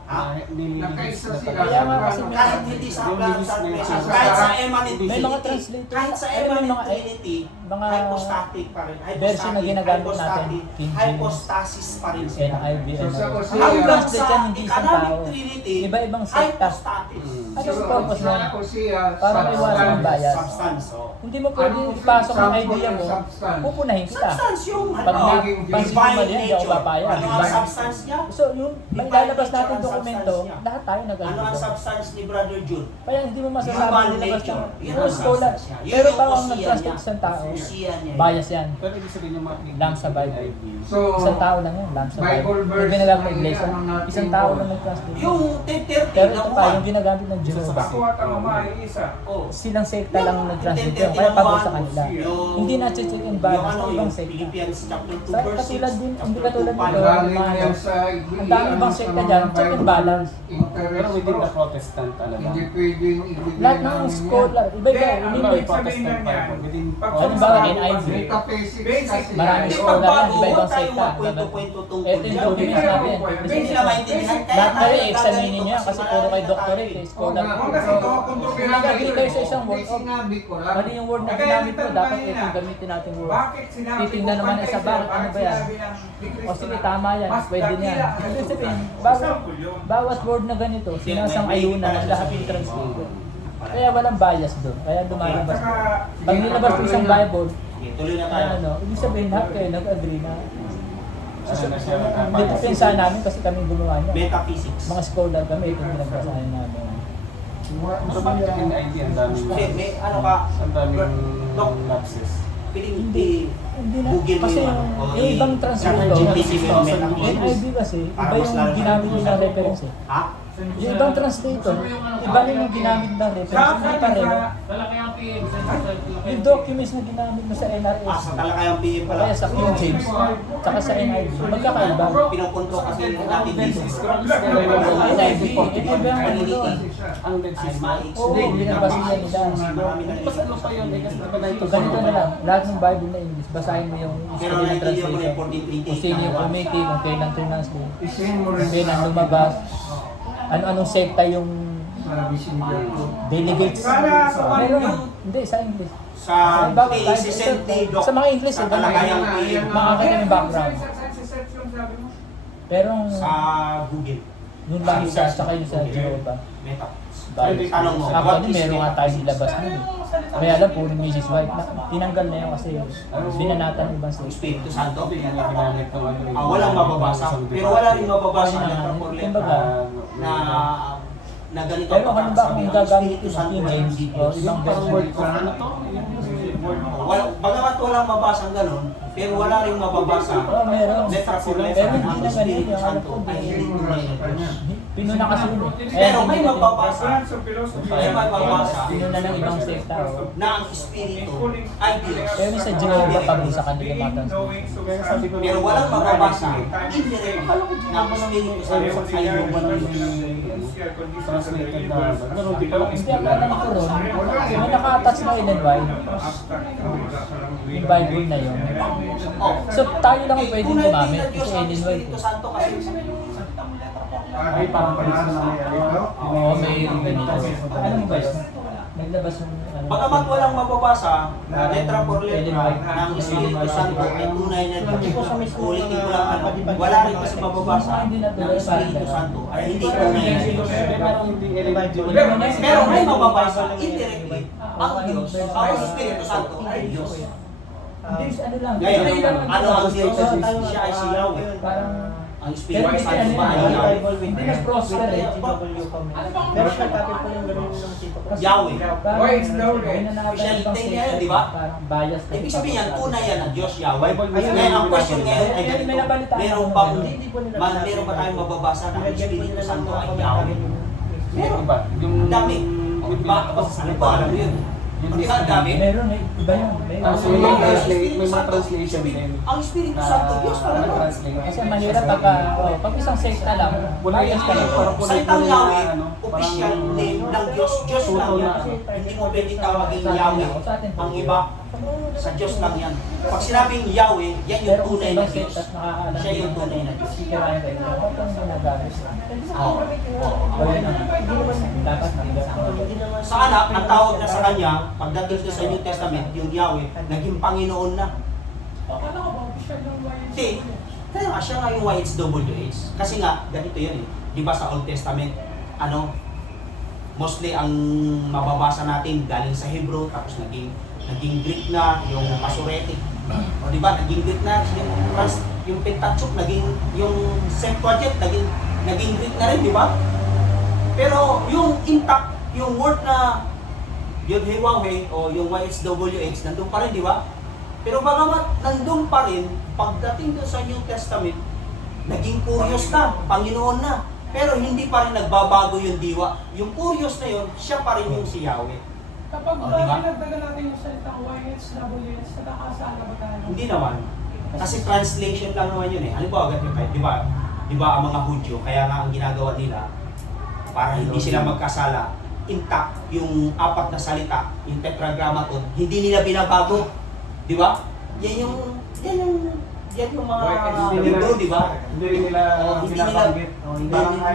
Ha? Nagkaisa sila Kaya sa nga plan kasi of Kahit hindi sa plan of salvation, kahit sa eminent May mga Trinity, translator. kahit sa Ayun, may eminent mga- Trinity, mga hypostatic pa rin. version na ginagamit natin, Hypostatic, King James, hypostasis pa rin sila. NIV, So, sa ano. Osea, Hanggang Translate sa yan, hindi isang economic tao. Trinity, Iba-ibang sekta. hypostatis. Ano yung purpose sa nun? Osea, Para maiwasan ang bias. Substance. Hindi mo pwede ipasok ang idea mo, Substance. pupunahin kita. Substance yung Pag ano, naging pansin mo divine mali yan, hindi ako nature. papayag. Ano ang substance niya? So, yung may Divine lalabas nature natin ang dokumento, substance niya. lahat tayo Ano ang nag-alito. substance ni Brother June? Kaya hindi mo masasabi Human nilabas nature. ng Yun puro ang scholar. substance niya. Yun Pero yung parang Osea nag-translate niya. isang tao. Isian niya. Bias yan. Pero ibig sabihin yung mga Lamb sa Bible. So, Isang tao lang yan, lamb sa Bible Bible. verse, Yung ginagamit ng ang iglesia, ano natin isang tao po. lang nag-translate. Yung 1030 Pero na ito mo. pa, yung ginagamit ng Jehovah. Ako at ang ama ay isa. Oh. Silang sekta lang nag-translate Yung yun, kaya pabor sa 1031, kanila. yung- Hindi na check and Yung balance ano, ng yung ibang sekta. Philippians chapter 2 Sa verse 6. katulad din, hindi katulad nito. galing mga yan ano, sa ang dami ibang sekta dyan, check and balance. Pero within the Protestant talaga. Hindi pwedeng ibigay Lahat ng namin yan. scholar, iba-iba, Ang hindi ibig sabihin na niyan, Within Halimbawa, NIV. Metaphysics Basic. kasi. Marami Hindi, scholar yan, pagbago, iba-ibang huwag tayo sekta. magkwento-kwento tungkol Ito yung dyan. documents natin. Hindi nila maintindihan. Kaya Lahat tayo kayo, examinin gaganito nyo yan kasi kasi puro kay marami doctorate, tayo. eh, scholar. Oo, kasi ito, kontrobersyal Nag-agree kayo sa yun. isang word of Sinabi ko lang. mali yung word na Kaya ginamit ko, nagtanong dapat kanina, ito gamitin natin word. Bakit sinabi Titingnan ko naman pantay isa sila? ba? Ano Bakit ba yan? sinabi ng ni Cristo O sige, na tama yan, mas pwede na yan. dakila ang Ibig sabihin, Diyos? bawat, Example yun. bawat word na ganito, sinasang-ayunan ng lahat ng translator. Kaya walang bias doon, kaya lumalabas. Saka, Pag nilabas ko isang Bible, Okay, tuloy na tayo. ano, ibig sabihin lahat kayo nag-agree na. Ano na siya, Hindi ko pinsahan namin kasi kami gumawa niya. Metaphysics. Mga scholar kami, ito yung pinagbasahan namin. Pero bakit yung NIV ang daming Hindi, may ano ka, ang daming Doc. lapses? piling Hindi. Hindi na. Google mo Kasi yung yung, ano, o yung ibang translator, ChatGPT mo yung metaphysics. NIV kasi, Para iba mas yung lalo ginamit na- nilang reference eh. Ha? Yung ibang translator, iba rin yung ginamit ng reference. Hindi pareho. Yung documents na ginamit mo sa NRS, Ah, sa Talakayang PM pala. kaya sa King James, tsaka sa NIV, magkakaiba. Pinupunto kasi natin dito. NIV, NIV ang ano doon. Ang Dead Sea Ay, Scrolls. Oo, binabasa nila. Marami na Basta ano pa yun? Eh, kasi diba na ito Ganito na lang, lahat ng Bible na English, basahin mo yung Pero history ng naintindihan ko na yung translation. 1428 Kung sino yung committee, kung kailan translate, Isin mo kung rin kailan lumabas, ano-anong sekta yung sa messenger ko. delegates. Sana sa Meron, hindi, sa English. sa Bawat PCCT Sa mga English, sa eh, ganun. Talakayang PM, Makakita yung background. Search yung sabi mo. Pero sa Google. yung lang sa yung sa Jehovah. Meta. Bible. Tanong mo, what Actually, is meron nga tayo nilabas nun eh. Kaya alam, puro Mrs. White na. Tinanggal na yan kasi binanatan ng ibang Ang state. Espiritu Santo? Hindi na ginamit ng ano. Ah, walang mababasa. Pero wala rin mababasa Ayun na na, for letter kumbaga, na ganito pero ang ano ba kung pagkakasabi. Ang gagamit Espiritu yung Santo King ay James hindi o Diyos. ibang Parang version? word of ano to? Bagamat walang mabasang ganun, pero wala rin mababasa. Oo, meron. Letra for Pero letter hindi ang na ganun Espiritu yung ano Santo po. ay hindi tunay na Diyos. Pinuna kasi yun eh. Pero may mababasa So, philosophy. May mababasa Pinuna ng ibang sekta. Oh. na ang Espiritu ay Diyos. Pero sa Jehovah, pabor sa kanila mga translation. Kaya sabi ko, Pero walang mababasa indirect na ang Espiritu Santo ay translated na. Pero di ko Hindi ang alam ko ron, yung naka-attach na NNY, yung Bible na yun. Oh. So tayo lang ang pwedeng Tunay din gumamit na Diyos kasi ang NNY. Espiritu Santo kasi ay parang palis na may alito. Oo, may ganito. Ano ba yun? Naglabas yung ano. bagamat walang mababasa na letra for letra na ang Espiritu Santo ay tunay na Diyos. Ulitin ko lang ano, wala rin kasi mababasa na ang Espiritu Santo ay hindi tunay na Diyos. Pero hindi religion. Pero may mababasa indirectly ang Diyos, ang Espiritu Santo ay Diyos. Hindi, ano lang. Ngayon, lang ano ang Diyos? Siya ay si Yahweh. Parang Ang pero Espiritu hindi Santo ano ba ay yan, Yahweh? hindi nag-prosper eh. Pero siya Yahweh. Why is Lord? Specialty niya yun, di ba? Parang bias. Ibig sabihin yan, tunay yan ang Diyos Yahweh. Ngayon, ang question ngayon ay ganito. Meron pa tayong mababasa na ang Espiritu Santo ay Yahweh. Meron ba? Yung Ang dami. Ano ba? Alam mo yun? Hindi ka ang dami. Meron eh, iba yun. So, may mga translation din. Ang Espiritu Santo, Diyos talaga. translate. Kasi mahirap pag isang sekta lang, bias ka rin. Salitang Yahweh, official name ng Diyos, Diyos lang yan. Hindi mo pwede tawagin Yahweh. Ang iba, sa Diyos lang yan. Pag sinabing Yahweh, yan yung Pero kung tunay sa na ibang Diyos. sektas nakakaalam, Siya yung tunay na Diyos. sikirain kayo. Dapat ang ginagamit. Oo. Gawin na. Dapat Sa anak, ang tawag na sa kanya, pagdating ko sa New Testament, yung Yahweh, naging Panginoon na. Ano ka ba? Official yung Hindi. Kaya nga, siya nga yung YHWH. Kasi nga, ganito yan eh. Di ba sa Old Testament, mostly ang mababasa natin galing sa Hebrew, tapos naging Greek na, yung Masoretic. O di ba, naging Greek na, yung Pentateuch, yung Septuagint, naging Greek na rin, di ba? Pero yung intact, yung word na Yod-Heh-Wah-Weh o yung YHWH, nandun pa rin, di ba? Pero bagamat nandun pa rin, pagdating doon sa New Testament, naging curious na, Panginoon na. Pero hindi pa rin nagbabago yung diwa. Yung curious na yun, siya pa rin yung si Yahweh. Kapag Oh, di ba? pinagdagan natin yung salitang YHWH, nakakasala ba tayo? Hindi naman. Kasi translation lang naman yun eh. Halimbawa, di ba ang mga Hudyo, kaya nga ang ginagawa nila, para hindi sila magkasala, intact yung 4 na salita, yung tetragrammaton, hindi nila binabago. Di ba? Yan yung mga libro, di ba? Hindi nila Hindi binabanggit.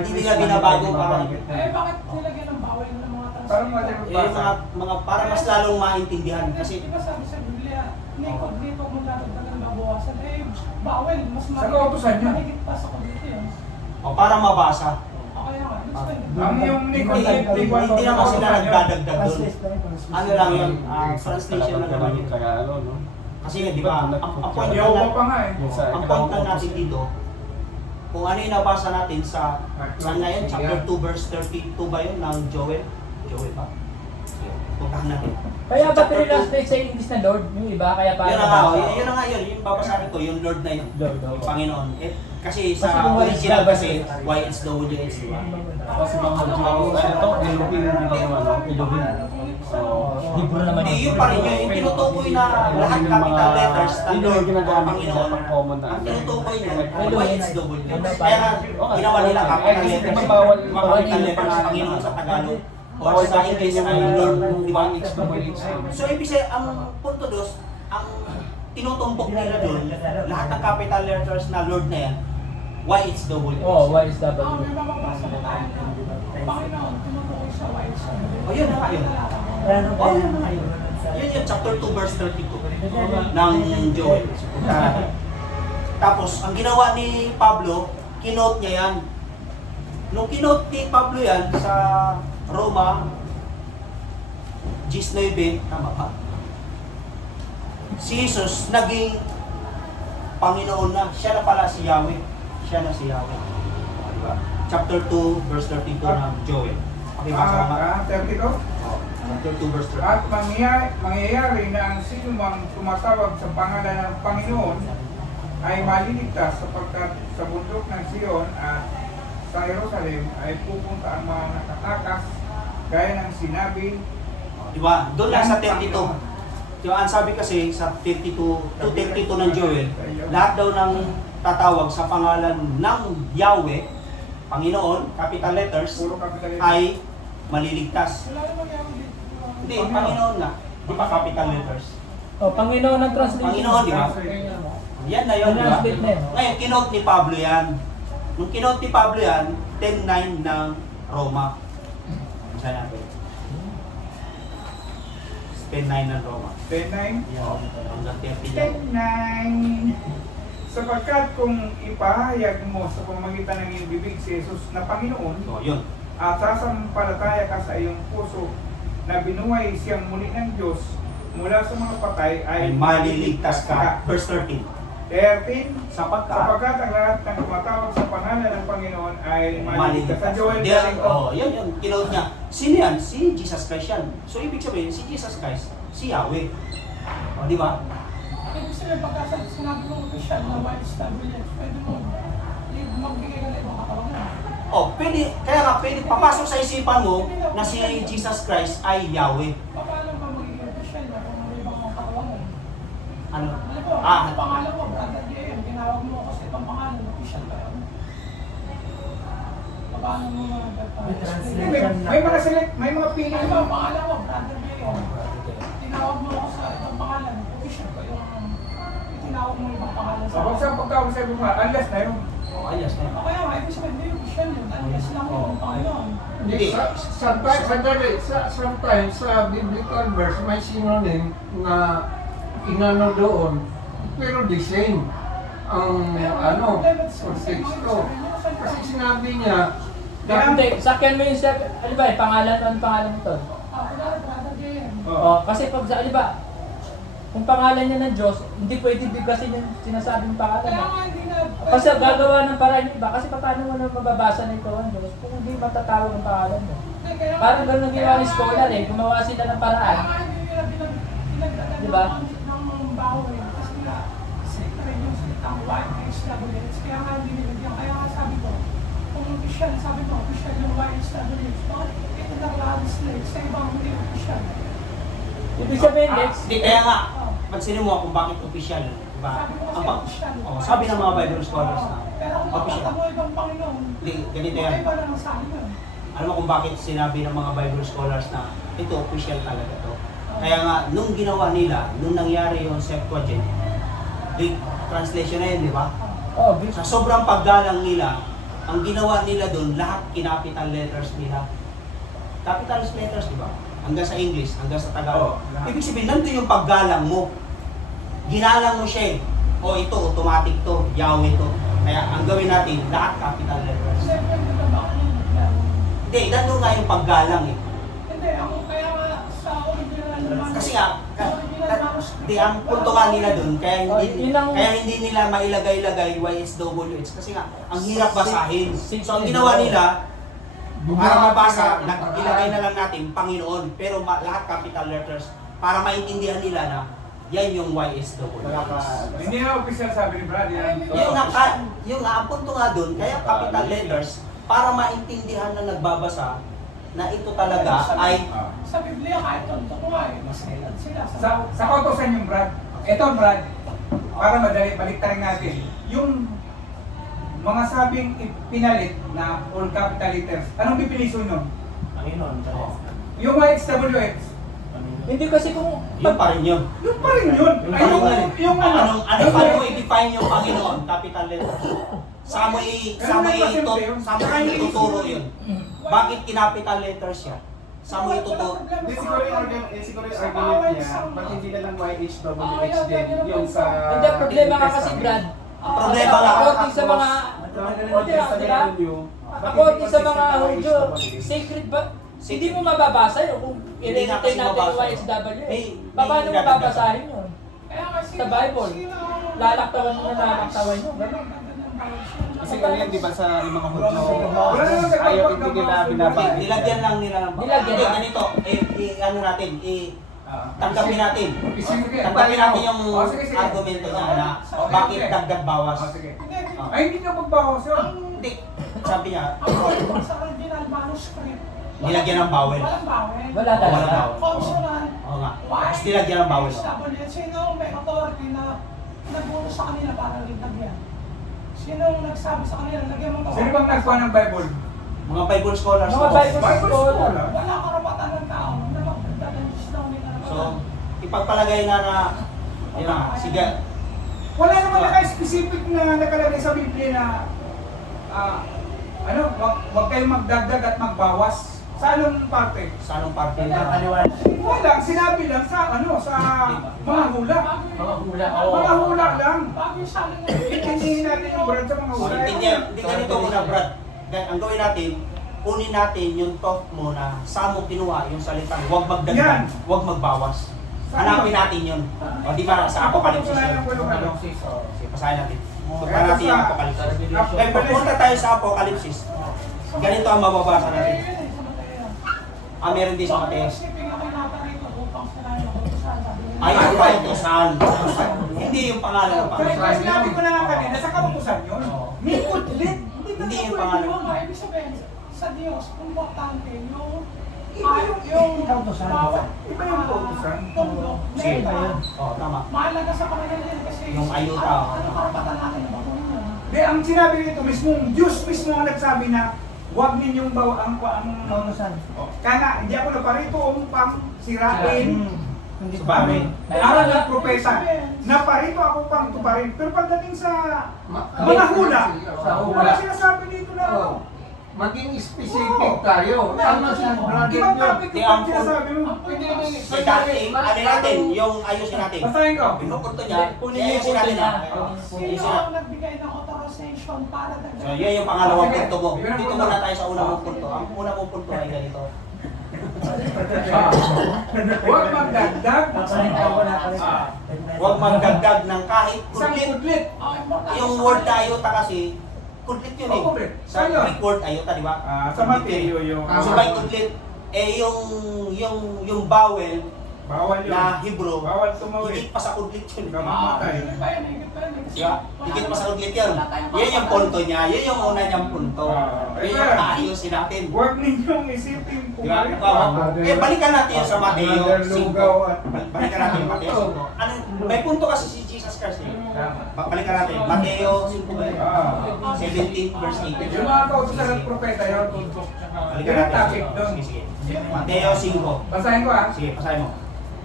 hindi nila binabago para Eh, bakit nilagyan ng bawal ng mga Parang translator? mga para mas lalong maintindihan kasi Di ba sabi sa Biblia, likod-likod mo dadagdagan babawasan, eh, bawal, mas Sa kautusan niya. mahigit pa sa kodito yun. para mabasa. O kaya nga, explain. Ang yung Hindi naman sila nagdadagdag doon. Translate lang, translate. Ano lang yun, translation lang naman yun. Kaya ano, no? Kasi di ba, ang point Yawa pa nga eh. ang point lang natin dito, kung ano yung nabasa natin sa saan na yun, chapter 2 verse 32 ba yun ng Joel? Joel ba? Puntahan natin. Kaya ba translate sa English na Lord? Yung iba, kaya Yun parang na nga, yun na nga yun, yung babasahin ko, yung Lord na yun. Lord, Yung Panginoon. Kasi Kasi sa kung original YHWH, kasi, YHWH, di ba? Kasi mga ito, Ilocin din naman, no? Ilocin. So, Libro naman Hindi, yun pa rin yun. Yung tinutukoy na lahat capital letters na yun Lord, yung ginagamit nila Panginoon. pang common na. Ang tinutukoy nyo, Hello, YHWH. Kaya nga, ginawa nila capital Kasi letters. bawal Mga capital letters, Panginoon sa Tagalog. O sa English ay Lord, di ba? So, ibig sabihin, ang punto dos, ang tinutumbok nila doon, lahat ng capital letters na Lord na yan, YHWH. Oh, why is that? May mababasa na tayo. Panginoon, tinutukoy sa YHWH. O yun na nga yun. O yun na nga yun. Yun yung chapter 2 verse 32 ng Joel. Tapos, ang ginawa ni Pablo, kinote niya yan. Nung kinote ni Pablo yan sa Roma 19, tama ba? Si Jesus naging Panginoon na. Siya na pala si Yahweh. Siya na si Yahweh. Diba? Chapter 2 verse 32 ng Joel. Pakibasa nga. 32. Chapter 2 verse 32. At mangyayari na ang sino mang tumatawag sa pangalan ng Panginoon ay maliligtas sapagkat sa bundok ng Sion at sa Jerusalem ay pupunta ang mga nakatakas gaya ng sinabi. Diba? Doon lang sa 32. Diba? Ang sabi kasi sa 32 ng Joel, lahat daw ng tatawag sa pangalan ng Yahweh, Panginoon, capital letters, Puro capital letters. ay maliligtas. Wala namang yaman dito. Hindi, Panginoon na. Di ba capital letters? Oh, Panginoon ng translation. Panginoon, di ba? Yan na yun, di ba? Translate na yun. Ngayon, kinote ni Pablo yan. Nung kinote ni Pablo yan, 10.9 ng Roma. Saan natin? 10.9 ng Roma. 10:9. Yan, hanggang 30 yan. 10:9. Sapagkat kung ipahayag mo sa pamamagitan ng iyong bibig si Jesus na Panginoon So, yun. at sasampalataya ka sa iyong puso na binuhay siyang muli ng Diyos mula sa mga patay ay Ay maliligtas ka. Verse 13. 13. Sapagkat Sapagkat ang lahat ng tumatawag sa pangalan ng Panginoon ay maliligtas. Sa Joel galing to. Oh, yan yun. Kinote niya. Sino yan? Si Jesus Christ yan. So, ibig sabihin, si Jesus Christ, si Yahweh. O, di ba? Ibig sabihin, pagka sinabi mo official na YHWH, pwede mo magbigay ka na ibang katawan mo. Oh, pwede, kaya nga, pwede, papasok sa isipan mo na si Jesus Christ ay Yahweh. Paano ba magiging official na kung may ibang katawan mo? Ano? Alam mo, Ah, ang pangalan mo, Brother J.M., tinawag mo ako sa ibang pangalan, official ba yun? Paano mo May mga pili Ano ba ang pangalan mo, Brother J.M.? Tinawag mo ako sa ibang pangalan, official ba yung tinawag mo ibang pangalan sa Huwag sa pagtawag sa ibang mga unless na yun. Oh, ayos na. O kaya nga, ibig sabihin, hindi official yun, unless lang yung Panginoon. Hindi. Sometimes sa biblical verse may synonym na inano doon, pero the same ang konteksto. Kasi sinabi niya, Hindi, sakyan mo yung ano ba, pangalan, ano pangalan mo to? Kunwari, Brother J.M. Oh, kasi pag ano ba, kung pangalan niya ng Diyos, hindi pwede bigkasin yung sinasabing pangalan Kaya niya. nga, hindi na... Kasi gagawa ng paraan yung iba, kasi paano mo na mababasa na ito ang Diyos kung hindi matatawag ang pangalan mo. Parang ganun ang ginawa ni scholar eh, gumawa sila ng Kaya paraan. nga, hindi nila pinagdagan Diba? ng trabaho eh. Kasi nga, siyempre yung salitang YHWH, kaya nga hindi nilagyan. Kaya nga sabi ko, kung official, sabi ko, official yung YHWH, bakit ito lang legislate sa ibang hindi official? Ibig sabihin, Lex, Hindi, kaya nga, pansinin mo kung bakit official. Diba? Sabi ko kasi Ang pag- official. sabi ng mga Bible scholars na Pero kung official. makita mo ibang Panginoon, Hindi, ganito yan. iba lang sa akin yun. Alam mo kung bakit sinabi ng mga Bible scholars na ito official talaga to. Kaya nga, nung ginawa nila, nung nangyari yung Septuagint, Greek translation na yun, di ba? oh, Greek. Sa sobrang paggalang nila, ang ginawa nila doon, lahat kinapital letters nila. Capital letters, di ba? Hanggang sa English, hanggang sa Tagalog. Oo, lahat. Ibig sabihin, nandun yung paggalang mo. Ginalang mo siya eh. O ito, automatic to, Yahweh to. Kaya ang gawin natin, lahat capital letters. Siyempre, hindi ka ba ano, Hindi, nandun nga yung paggalang eh. hindi, ako kaya nga sa original naman. Kasi nga, di ang punto nga nila dun, kaya hindi nila mailagay-lagay YSWH kasi nga, ang hirap basahin. So ang ginawa nila, para mabasa, ilagay na lang natin Panginoon, pero lahat capital letters para maintindihan nila na yan yung YSWH. Hindi na official sabi ni Brad yan. Yung nga, ang punto nga dun, kaya capital letters, para maintindihan na nagbabasa na ito talaga ay Sa Biblia, kahit totoo nga eh, maselan sila. Sa kautosan yung Brad. Ito Brad, para madali, baliktarin natin. Yung mga sabing pinalit na all capital letters, anong pipiliso nyo? Panginoon. Yung YHWH, Hindi kasi kung yun pa rin yun. yung pa rin yun. Ay, yung ano, Paano mo i-define yung Panginoon? Capital letters. Sa mo ituturo yun. Bakit kinapital letters siya? Sa mo ituturo. Hindi, siguro yung argument niya, ba't hindi na lang YHWH din, yung sa... hindi, ang problema nga kasi, Brad, Ang problema nga, according sa mga according sa mga Hudyo, sacred ba? Hindi mo mababasa yun kung Hindi na i-retain kasi natin yung mabasa. YHWH. May- Paano mo may babasahin yun? Kaya kasi Sa Bible. Lalaktawan mo na lalaktawan yun. Ganun. Kasi ano yan, di ba sa yung mga Hudyo, Wala naman sa ayaw hindi nila binabasa. Nilagyan lang nila ng Nilagyan Hindi, lang. ganito, ano natin, tanggapin natin. Sige, Tanggapin natin yung sige. argumento niya na bakit dagdag bawas. Sige. Hindi, Ay, hindi ka magbawas yun. Hindi, sabi niya, ang sa original manuscript, nilagyan ng bawel. walang bawel. Wala talaga. Walang bawel. Consonant. Oo nga. Tapos nilagyan ng bawel. Sino ang may authority na nagbuno sa kanila para lagyan? Sino ang nagsabi sa kanila, lagyan mo Sino bang nagkuha ng Bible? Mga Bible scholars. Mga Bible Bible scholar. scholar. Wala karapatan ng tao na magdagdag ng Diyos na may karapatan. So, ipagpalagay na yun na, sige. Wala naman naka-specific na nakalagay sa Biblia na wag kayong magdagdag at magbawas. Sa anong parte? Sa anong parte na? Wala, sinabi lang sa sa mga hula. Mga hula lang. Bago yung sa amin Itindihin natin yung brand sa mga hula. Hindi ganito muna, Brad. Ang gawin natin, kunin natin yung talk mo na saan mo kinuha yung salitang huwag Yan. magdagdag, huwag magbawas. Hanapin natin yun. O di ba sa Apocalypse yun? Sige, pasahin natin. Punta natin yung Apocalypse. Kaya pagpunta tayo sa Apocalypse, ganito ang mababasa natin. Meron din sa Mateus. Ay, ang pautusan. Hindi yung pangalan ng Kaya Panginoon. sinabi ko na nga kanina, sa kapupusan yun. May kudlit. Hindi yung pangalan. Ibig sabihin, sa Diyos, importante yung Iba yung kautusan. Iba yung kautusan. Sige. Tama. Mahalaga sa kanila din kasi Yung ayuta. ano karapatan natin na baguhin yun? Di, ang sinabi nito mismo, Diyos mismo ang nagsabi na huwag ninyong ang Kautusan. kaya nga, hindi ako naparito upang sirain. Hindi Sabagay. Aral ng propeta. Naparito ako pang tuparin. Pero pagdating sa mga hula, wala sinasabi dito na Maging specific tayo. Tama siya, brother. ibang topic Di, yung ang sinasabi mo. Sige, ano natin, yung ayusin natin. Basahin ko. Pinupunto niya, Kunin niyo yung ayusin natin punto na. niya. Sino ang nagbigay ng authorization para dagdag? So, yun yung pangalawang Sige. punto mo. Yun ang Dito punto. muna tayo sa unang mong punto. Ang unang mong punto ay ganito. Huwag magdagdag. Huwag magdagdag ng kahit Isang kudlit. kudlit. Yung word na ayuta kasi, kudlit yun eh. Oh, kudlit. Sa Saan yun? Greek word ayuta, di ba? Sa Mateo yung... So by kudlit, yung bowel, Bawal yun. na Hebrew, Bawal tumawid. higit pa sa kudlit yun. Mamatay. Higit pa yan, higit pa yan. Diba? Higit pa sa kudlit yun. Yan yung punto niya, yun yung una niyang punto. Yun yung ayusin natin. Huwag ninyong isipin Diba? pumarito. Balikan natin yun sa Mateo Another 5. lugaw at Balikan natin yung Mateo 5. Ano, may punto kasi si Jesus Christ eh. Balikan natin, Mateo 5, 17 verse 8. Yung mga kautusan ng propeta yun. Balikan Yun ang natin. topic doon. Sige, sige. Mateo 5. Basahin ko Sige, pasahin mo.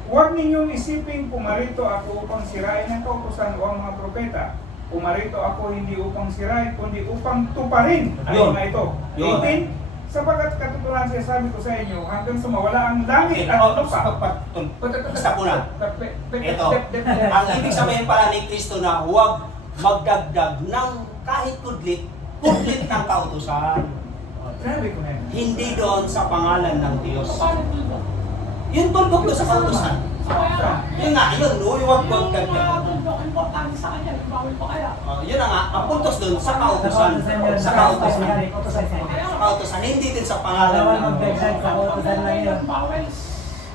Huwag ninyong isiping pumarito ako upang sirain ang kautusan o ang mga propeta. Pumarito ako hindi upang sirain, kundi upang tuparin. Ano Yun. nga ito? Yun. 18. Sapagat katuturan siya sabi ko sa inyo, hanggang sa mawala ang langit at lupa. Basta ko na. Ito, ang ibig sabihin pala ni Kristo na huwag magdagdag ng kahit kudlit ng kautusan. Sinabi ko na yun. Hindi doon sa pangalan ng Diyos. Paano dito? Yung tuldok doon sa kautusan. Yun nga, yun, huwag Yung magdagdag. mga tundok, importante sa kanya, bawal pa kaya? Yun na nga, ang puntos doon sa kautusan. Sa kautusan. Sa kautusan, hindi din sa pangalan ng Diyos. Bawal.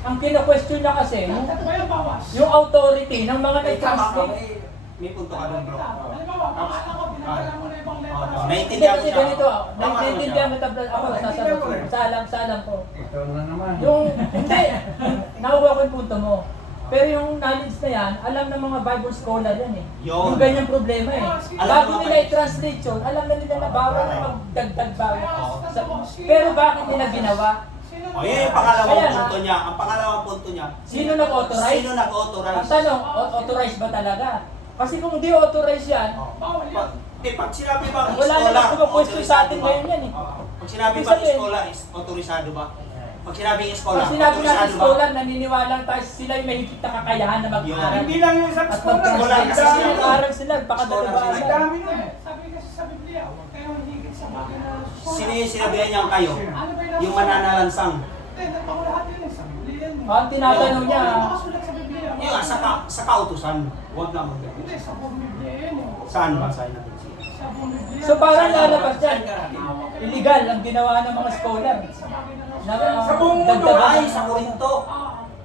Ang kina-question niya kasi, Ano ba yung bawas? yung authority ng mga May tama ka, nag-translate. may punto ka doon, bro. Halimbawa, pangalan ko, pinagdala mo na ibang letra. Oo, Hindi naiintindihan ko kasi siya. ganito, Tama naman naiintindihan siya. kita, ako sasagot ko. Salang ko. ito na naman. Yung, hindi, nakuha ko yung punto mo. Pero yung knowledge na yan, alam ng mga Bible scholar yan eh. Yun. Yung ganyang problema eh. Alam Bago ng mga nila i-translate yun, alam na nila na bawal na magdagdag bawal. Pero bakit nila ginawa? O, yun yung pangalawang Kaya nga, punto niya. Ang pangalawang punto niya. Sino nag-authorize? Sino nag-authorize? Ang tanong, authorized ba talaga? Kasi kung di authorize yan, Bawal yan. Pag sinabi bang wala iskola, na pumapwesto sa atin autorisado ba? ngayon yan eh. Pag sinabi Ibig bang sabihin- iskola, is autorisado ba? Pag sinabing iskola, pag sinabi natin autorisado ba? scholar, naniniwala tayo sila yung may higit na kakayahan na mag-aral. Hindi lang yung isang At scholar. mag-translate. Kasi Kasi sila- nag-aaral sila, Scholar pakadalabasan. sila. Ang dami nun. Sabi kasi sa Biblia, huwag kayong higit sa bagay na sulat. Sino yung sinabihan niyang kayo? Ano ba yung Yung mananalansang. Hindi, nagpakulahat yun eh, sa Biblia yan. Ang tinatanong niya, Ano nakasulat sa Biblia? Yung nga, sa kautusan. Huwag na mag Hindi, sa buong Biblia yan eh. Saan ba? Saan natin siya? Sa buong Biblia. so parang lalabas dyan, illegal ang ginawa ng mga scholar. Na, Sa buong mundo, dagdagan- Ay, sa Korinto.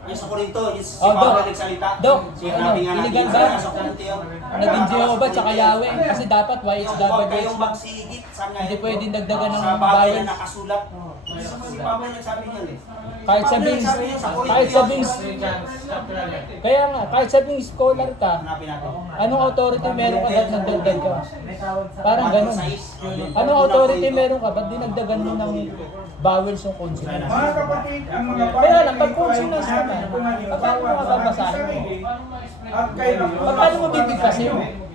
Yung sa Korinto, yung si Oh, Pablo Doc. nagsalita. Doc, Sinabi ano, nga natin illegal ba? sa Korinto yun. Naging Jehovah tsaka Yahweh. Kasi dapat Huwag YHWH kayong lang. magsigit sa ngayon. Hindi pwedeng dagdagan ng sa bagay bawal. na nakasulat. Si Pablo nagsabi niyan eh. Kahit Pablo sabing, nagsabi niyan sa Korinto kahit yun. sabing, kaya nga, kahit sabing scholar ka, Hanapin natin. anong authority meron ka ba't nagdagdag ka? Parang ganun. 1:6. Anong authority meron ka ba't dinagdagan mo ng vowels yung consonants? Mga kapatid, ang mga Kaya lang, pag ito ay consonants naman, mahalin kung halimbawa paano mo sa ating mababasahin? sarili at kayo Paano mo bibigkasin?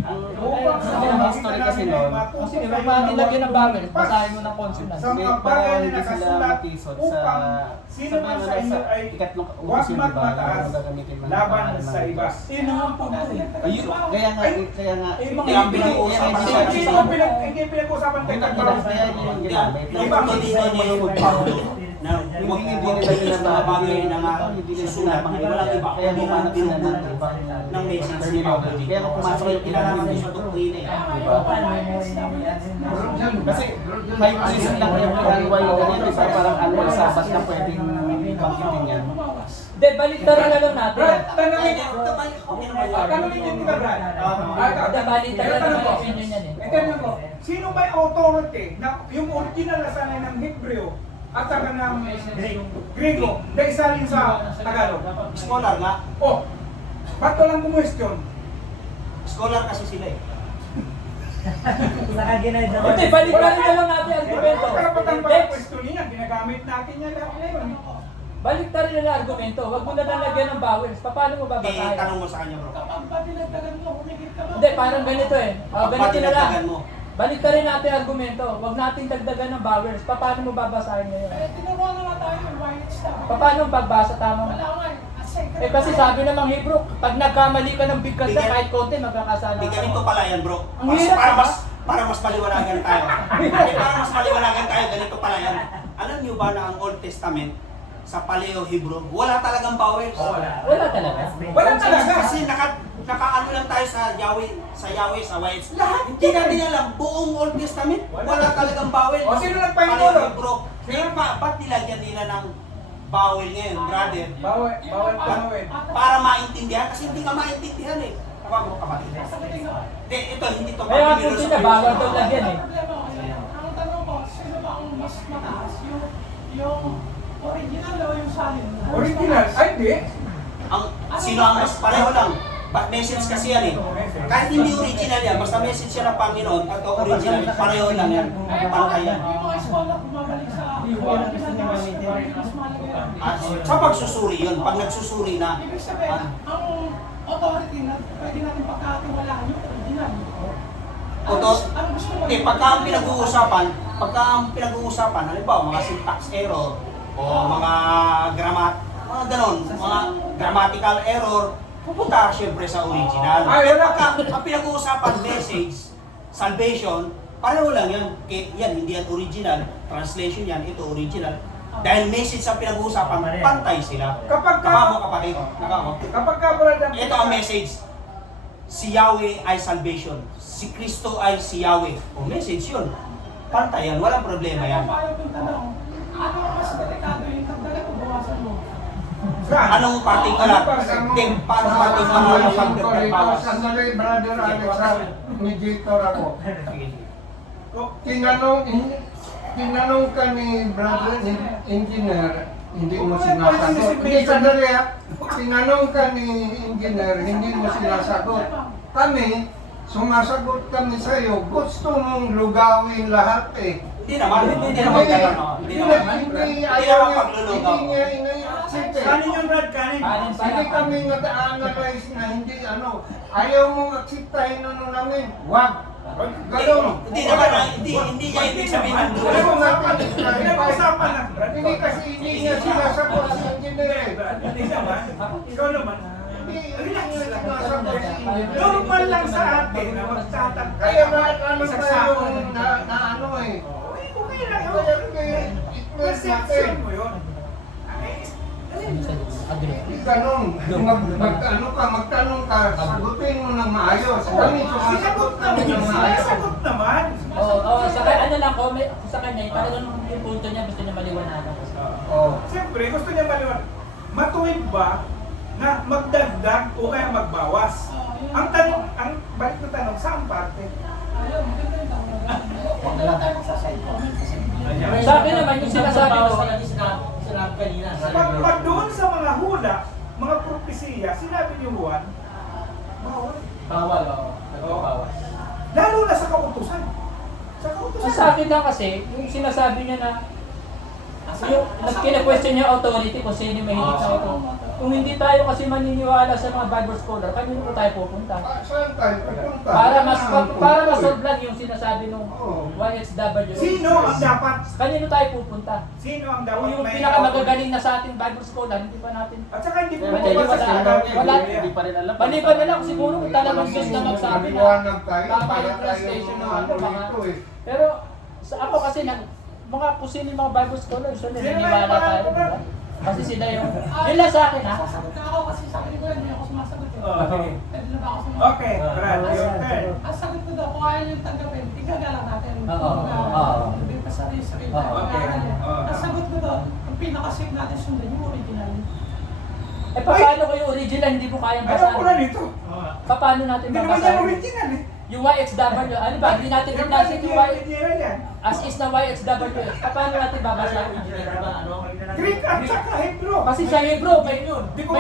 upang sa Ang mga history kita kasi namin ay nun, matuto Kasi kayo pag na nilagyan ng huwag vowels, basahin mo ng consonants. sa mga Para bagay na hindi sila nakasulat matisod sa upang sino man sa inyo ay ikatlong huwag utos yun, di ba? magmataas Yung gagamitin ng laban pangalan sa ng iba. Diyos. Yun na nga ang punto eh. Ayun, kaya nga, kaya nga, Eh, mga Kaya kaya pinag-uusapan nga, sa Hindi mo pinag-uusapan tayo Kaya tagbawas. kaya yung ginamit. Yung punto dito niya yung Pablo na huwag Hindi huwag nila kayo sa mga bagay na nga hindi nila susulat, mga walang iba, Kaya kundi bumanat sila ng iba. ng message ni Pablo dito. Kaya kung pumasok yung Kinalaman din sa doktrina eh. Diba? Kasi may reason lang yung kaliway ganyan, di ba? Parang ano, sabat na pwedeng bangkitin yan. Hindi, baliktaran na lang natin. Brad, Ay, tanongin. okay naman yun. Tanongin din kita, Brad. Hindi, baliktaran na lang ang opinion yan eh. Itanong ko, sino ba yung authority na yung original na sanay ng Hebreo at saka ng Grego na isa rin sa Tagalog? Scholar nga. Oh, ba't ko lang kumwestiyon? Scholar kasi sila eh. Hindi, baliktaran na lang natin ang argumento. Karapatan pa Next. yung question niya, ginagamit natin yan lahat ngayon. Baliktarin na lang ang argumento. Huwag mo na lalagyan ng vowels. Paano mo Eh, babasahin? tanong mo sa kanya bro. Kapag ba pinagdagan mo, humigit ka ba? Hindi, parang ganito eh. Ganito na lang. Pagpapatidagdagan mo. Baliktarin natin ang argumento. Huwag natin dagdagan ng vowels. Paano mo babasahin ngayon? Eh, tinuruan na nga tayo yung white star. Paano ang pagbasa tama mo? Wala nga eh. Sacred. Eh kasi sabi namang Hebrew, pag nagkamali ka ng bigkas na kahit konti, magkakasala Hindi ka. ganito pala yan bro. Ang hirap, Para mas maliwanagan tayo. Para mas maliwanagan tayo, ganito pala yan. Alam niyo ba na ang Old Testament sa Paleo-Hebrew, wala talagang vowels. Wala talaga. Wala talaga. Kasi nakaano lang tayo sa Yahweh, sa Whites. Lahat hindi natin alam, buong Old Testament, wala talagang vowels. O, sino nagpahinto doon? Paleo-Hebrew. Ba't nilagyan nila ng bawal ngayon, brother. Bawal tumawid. Para maintindihan, kasi hindi ka maintindihan eh. Tama mo kapatid. Hindi, hindi to Kaya pag-inilo kung sa sila, bawal daw Ang lagyan eh. problema ko yan. Ang tanong ko, sino ba ang mas mataas? Yung original o yung salin? Original? Ay, hindi. Sino ang mas pareho lang? Message kasi yan eh. Kahit hindi original yan, basta message yan ng Panginoon at original, pareho lang yan. Ay, Pantay yan. yung mga eskola bumabalik sa mas mahalaga yan. Sa pagsusuri yun, pag nagsusuri na, Ibig sabihin, ang authority na pwede natin pagkatiwalaan yung original. Ano gusto mo? pagka ang pinag-uusapan, halimbawa mga syntax error, o mga mga ganon, mga grammatical error, pupunta syempre sa original. Ang pinag-uusapan, message, salvation, pareho lang yan. Yan, hindi yan original. Translation yan, ito original. Dahil message ang pinag-uusapan, pantay sila. Kapag Nakamo kapatid, nakamo. brother, Ito ang message. Si Yahweh ay salvation. Si Kristo ay si Yahweh. O message yun. Pantay yan, walang problema yan. Ayaw kong tanong, ano ang mas delikado yung tagdagan o bawasan mo? Anong parting alat? Paano parting alat ang pagbabawas? Sandali, brother Alex, mediator ako. Oh, Tinanong ka ni brother engineer, hindi mo sinasagot. Hindi, sandali ha. Tinanong ka ni engineer, hindi mo sinasagot. Kami, sumasagot kami sa'yo, gusto mong lugawin lahat eh. Hindi naman gano'n. Hindi naman. Hindi ayaw niya, paglulugaw. hindi niya ina-accept eh. kanin yung Brad, kanin. Hindi kami nag-analyze na hindi ano, ayaw mong akseptahin ano namin. Wag! Galong! Hindi naman, hindi niya ibig sabihin ng Alam mo dulo. natin, Pinag-usapan lang, Brad. hindi kasi hindi niya sinasagot si engineer eh. Hindi naman. Ikaw naman. Hindi niya sinasagot si engineer. Normal lang sa atin na magtatagka. Kaya ano tayo na ano eh. Okay lang yun. Kaya Perception mo yun. Hindi ganun. Magtanong ka, sagutin mo ng maayos. Kami sumasagot kami ng maayos. Sinasagot naman. Oo, ano lang ko, sa kanya, talagang yung punto niya, gusto niya maliwanagan. Oh. Siyempre, gusto niya maliwan. Matuwid ba na magdagdag o kaya magbawas? Ang tanong, balik na tanong, saan parte? Ayaw, maganda yung tanong. Sa akin naman, yung sinasabi ko, Sinabi kanina. Pag doon sa mga hula, mga propesiya, sinabi ni Juan, bawal. Bawal, oo. Nagbabawas. Lalo na sa kautusan. Sa kautusan. sa akin lang kasi, yung sinasabi niya na, yung kina-question niya authority kung sino yung mahilig na ito. Kung hindi tayo kasi maniniwala sa mga Bible scholar, kanino po tayo pupunta? Saan tayo pupunta? Para masolve lang yung sinasabi nung YHW. Sino ang dapat? Kanino tayo pupunta? Sino ang dapat Kung yung may pinakamagagaling na sa ating Bible scholar, hindi pa natin. At saka hindi po Hindi, mabasa wala. sa Bible. Wala. Hindi pa rin alam. Maliban na lang siguro kung talagang Diyos na magsabi na Maliwanag tayo tama para yung tayo translation ng ano, baka. dito eh. Pero sa ako kasi mga kung sino yung mga Bible scholars, so naniniwala tayo, di ba? Kasi sila yung, yun lang sa akin ha. Ako kasi sabi ko, hindi ako sumasagot eh. Okay. Pwede na ba ako sumasagot? Okay, Brad, your turn. Ang sagot ko daw, kung ayaw yung tanggapin, igagalang natin. Oo. Hindi pa sarili-sarili. Okay. Ang sagot ko daw, ang pinaka-safe natin sundan yung original. Eh paano ko yung original hindi mo kayang Ayaw ko na basahin? nito. Paano natin Hindi naman yan babasahin? original eh. Yung YHW, ano ba? Hindi natin binasik yung original yan. as is na YHW. Paano natin babasahin? Greek at saka Hebrew. Kasi sa Hebrew, Di ko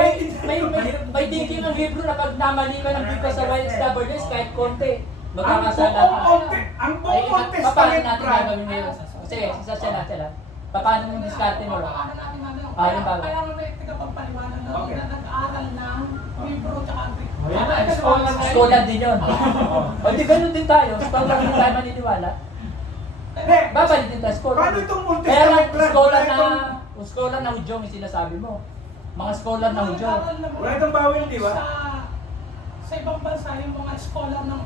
may thinking ang Hebrew na pag namali ka ng bigla sa YHW, kahit konti, Ang magkakasala buong ka. Conte- ang buong Paano Testament, natin Brad. gagawin ngayon? Sige, sila. Paano yung diskarte mo? Paano natin namin? Ayun ba? Kaya may tagapagpaliwanag na Okay. na nag-aaral ng Hebrew at Greek. Scholar din yun. O di ganun din tayo. Scholar din tayo maniniwala. Hindi. Babalik din tayo scholar. Paano itong Old Kaya lang, Testament, Brad? scholar na Hudyo yung sinasabi mo. Mga scholar na Hudyo. Wala itong bawal, di ba? Sa ibang bansa, yung mga scholar ng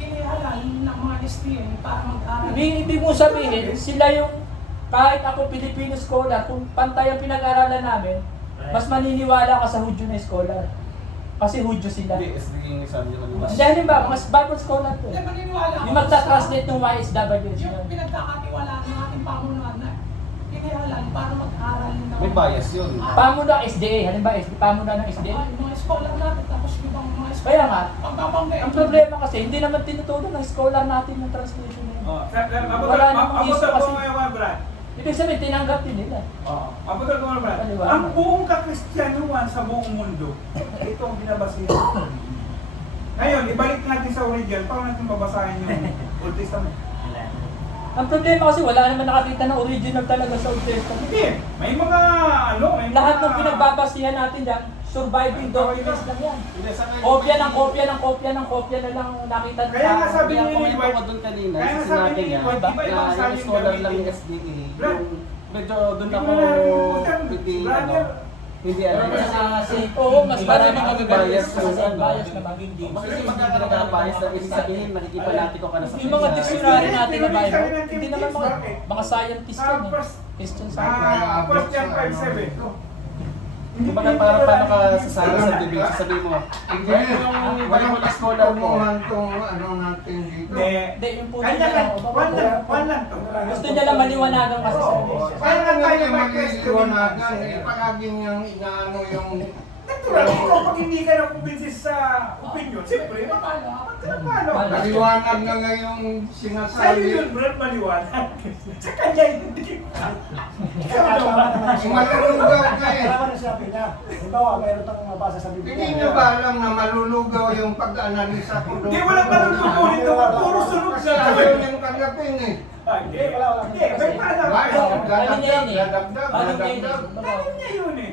inihalal ng mga STA para mag-aral. Ibig mo sabihin, sila yung, kahit ako Filipino scholar, kung pantay ang pinag-aralan namin, mas maniniwala ka sa Hudyo na scholar. Kasi Hudyo sila. Hindi, SDing sabi niya kanina. Hindi, halimbawa, mas Bible scholar to. Hindi, maniniwala ako. Yung magta-translate ng YSW. Yung pinagkakatiwalaan ng ating pamunuan na hinihalan para mag-aral ng May bias yun. Pamuna SDA, halimbawa pamuna ng SDA. Ay, mga scholar natin, tapos ibang mga scholar. Kaya nga, Pagbabanggay. ang problema kasi, hindi naman tinuturo ng scholar natin yung translation na yun. Wala namang issue kasi. Ibig sabihin, tinanggap din nila. Abutan ko naman, Brad. Paliwanag. Ang buong kakristyanuhan sa buong mundo, ito ang binabasihan. Ngayon, ibalik natin sa original. Paano natin babasahin yung Old Testament? Ang problema kasi, wala naman nakakita ng original talaga sa Old Testament. Hindi. May mga, may Lahat mga... ng pinagbabasihan natin dyan, surviving documents lang yan. Hindi, sa ngayon- Kopya ng kopya ng kopya ng kopya na lang nakita ng Kaya nga sabi Kaya ni komento White, ko doon kanina, kaya nga isa sabi sinabi ni niya, White, iba-ibang na saling yung scholar lang gamitin. yung SDA, Brad, yung medyo doon Hindi ako mo na- hindi, Brother, hindi alam. Oo, mas maraming Bias magagalit yung kasi ano. bias naman. Kasi magkakaroon ka ng bias na ibig sabihin, nakikipanatiko ka na sa Yung mga kanya. dictionary natin na Pero Bible, sabi ng hindi naman mga scientist yan eh. Christian scientist. Sa 1 John 5:7. Kumbaga parang paano ka sasali sa debate, sasabihin mo, Engineer, yung walang Bible scholar mo, kumuhan tong ano natin dito. Hindi. Hindi, yung puto Kanya niya lang, lang. one lang to. Gusto niya lang maliwanagan kasi sa Kaya nga tayo Kaya may question. mag-iwanagan, palaging yung inaano yung Natural, ikaw pag hindi ka nakumbinsi sa opinion, siyempre, paano? maliwanag na nga yung Sa'yo sinasabi. yun, Brad, maliwanag. Sa kanya, hindi. Yung malulugaw ka eh. Tama na sabi niya. Halimbawa, mayroon tayong mabasa sa Biblia. Hindi nyo ba alam na malulugaw yung pag-analisa ko doon? Hindi, walang malulugaw nito. Puro sunog Kasi sa ayaw niyang tanggapin eh. Hindi, may paano. Dadagdag, Ano niya yun eh? dadagdag, Ano niya yun eh? dadagdag. Ano niya yun eh?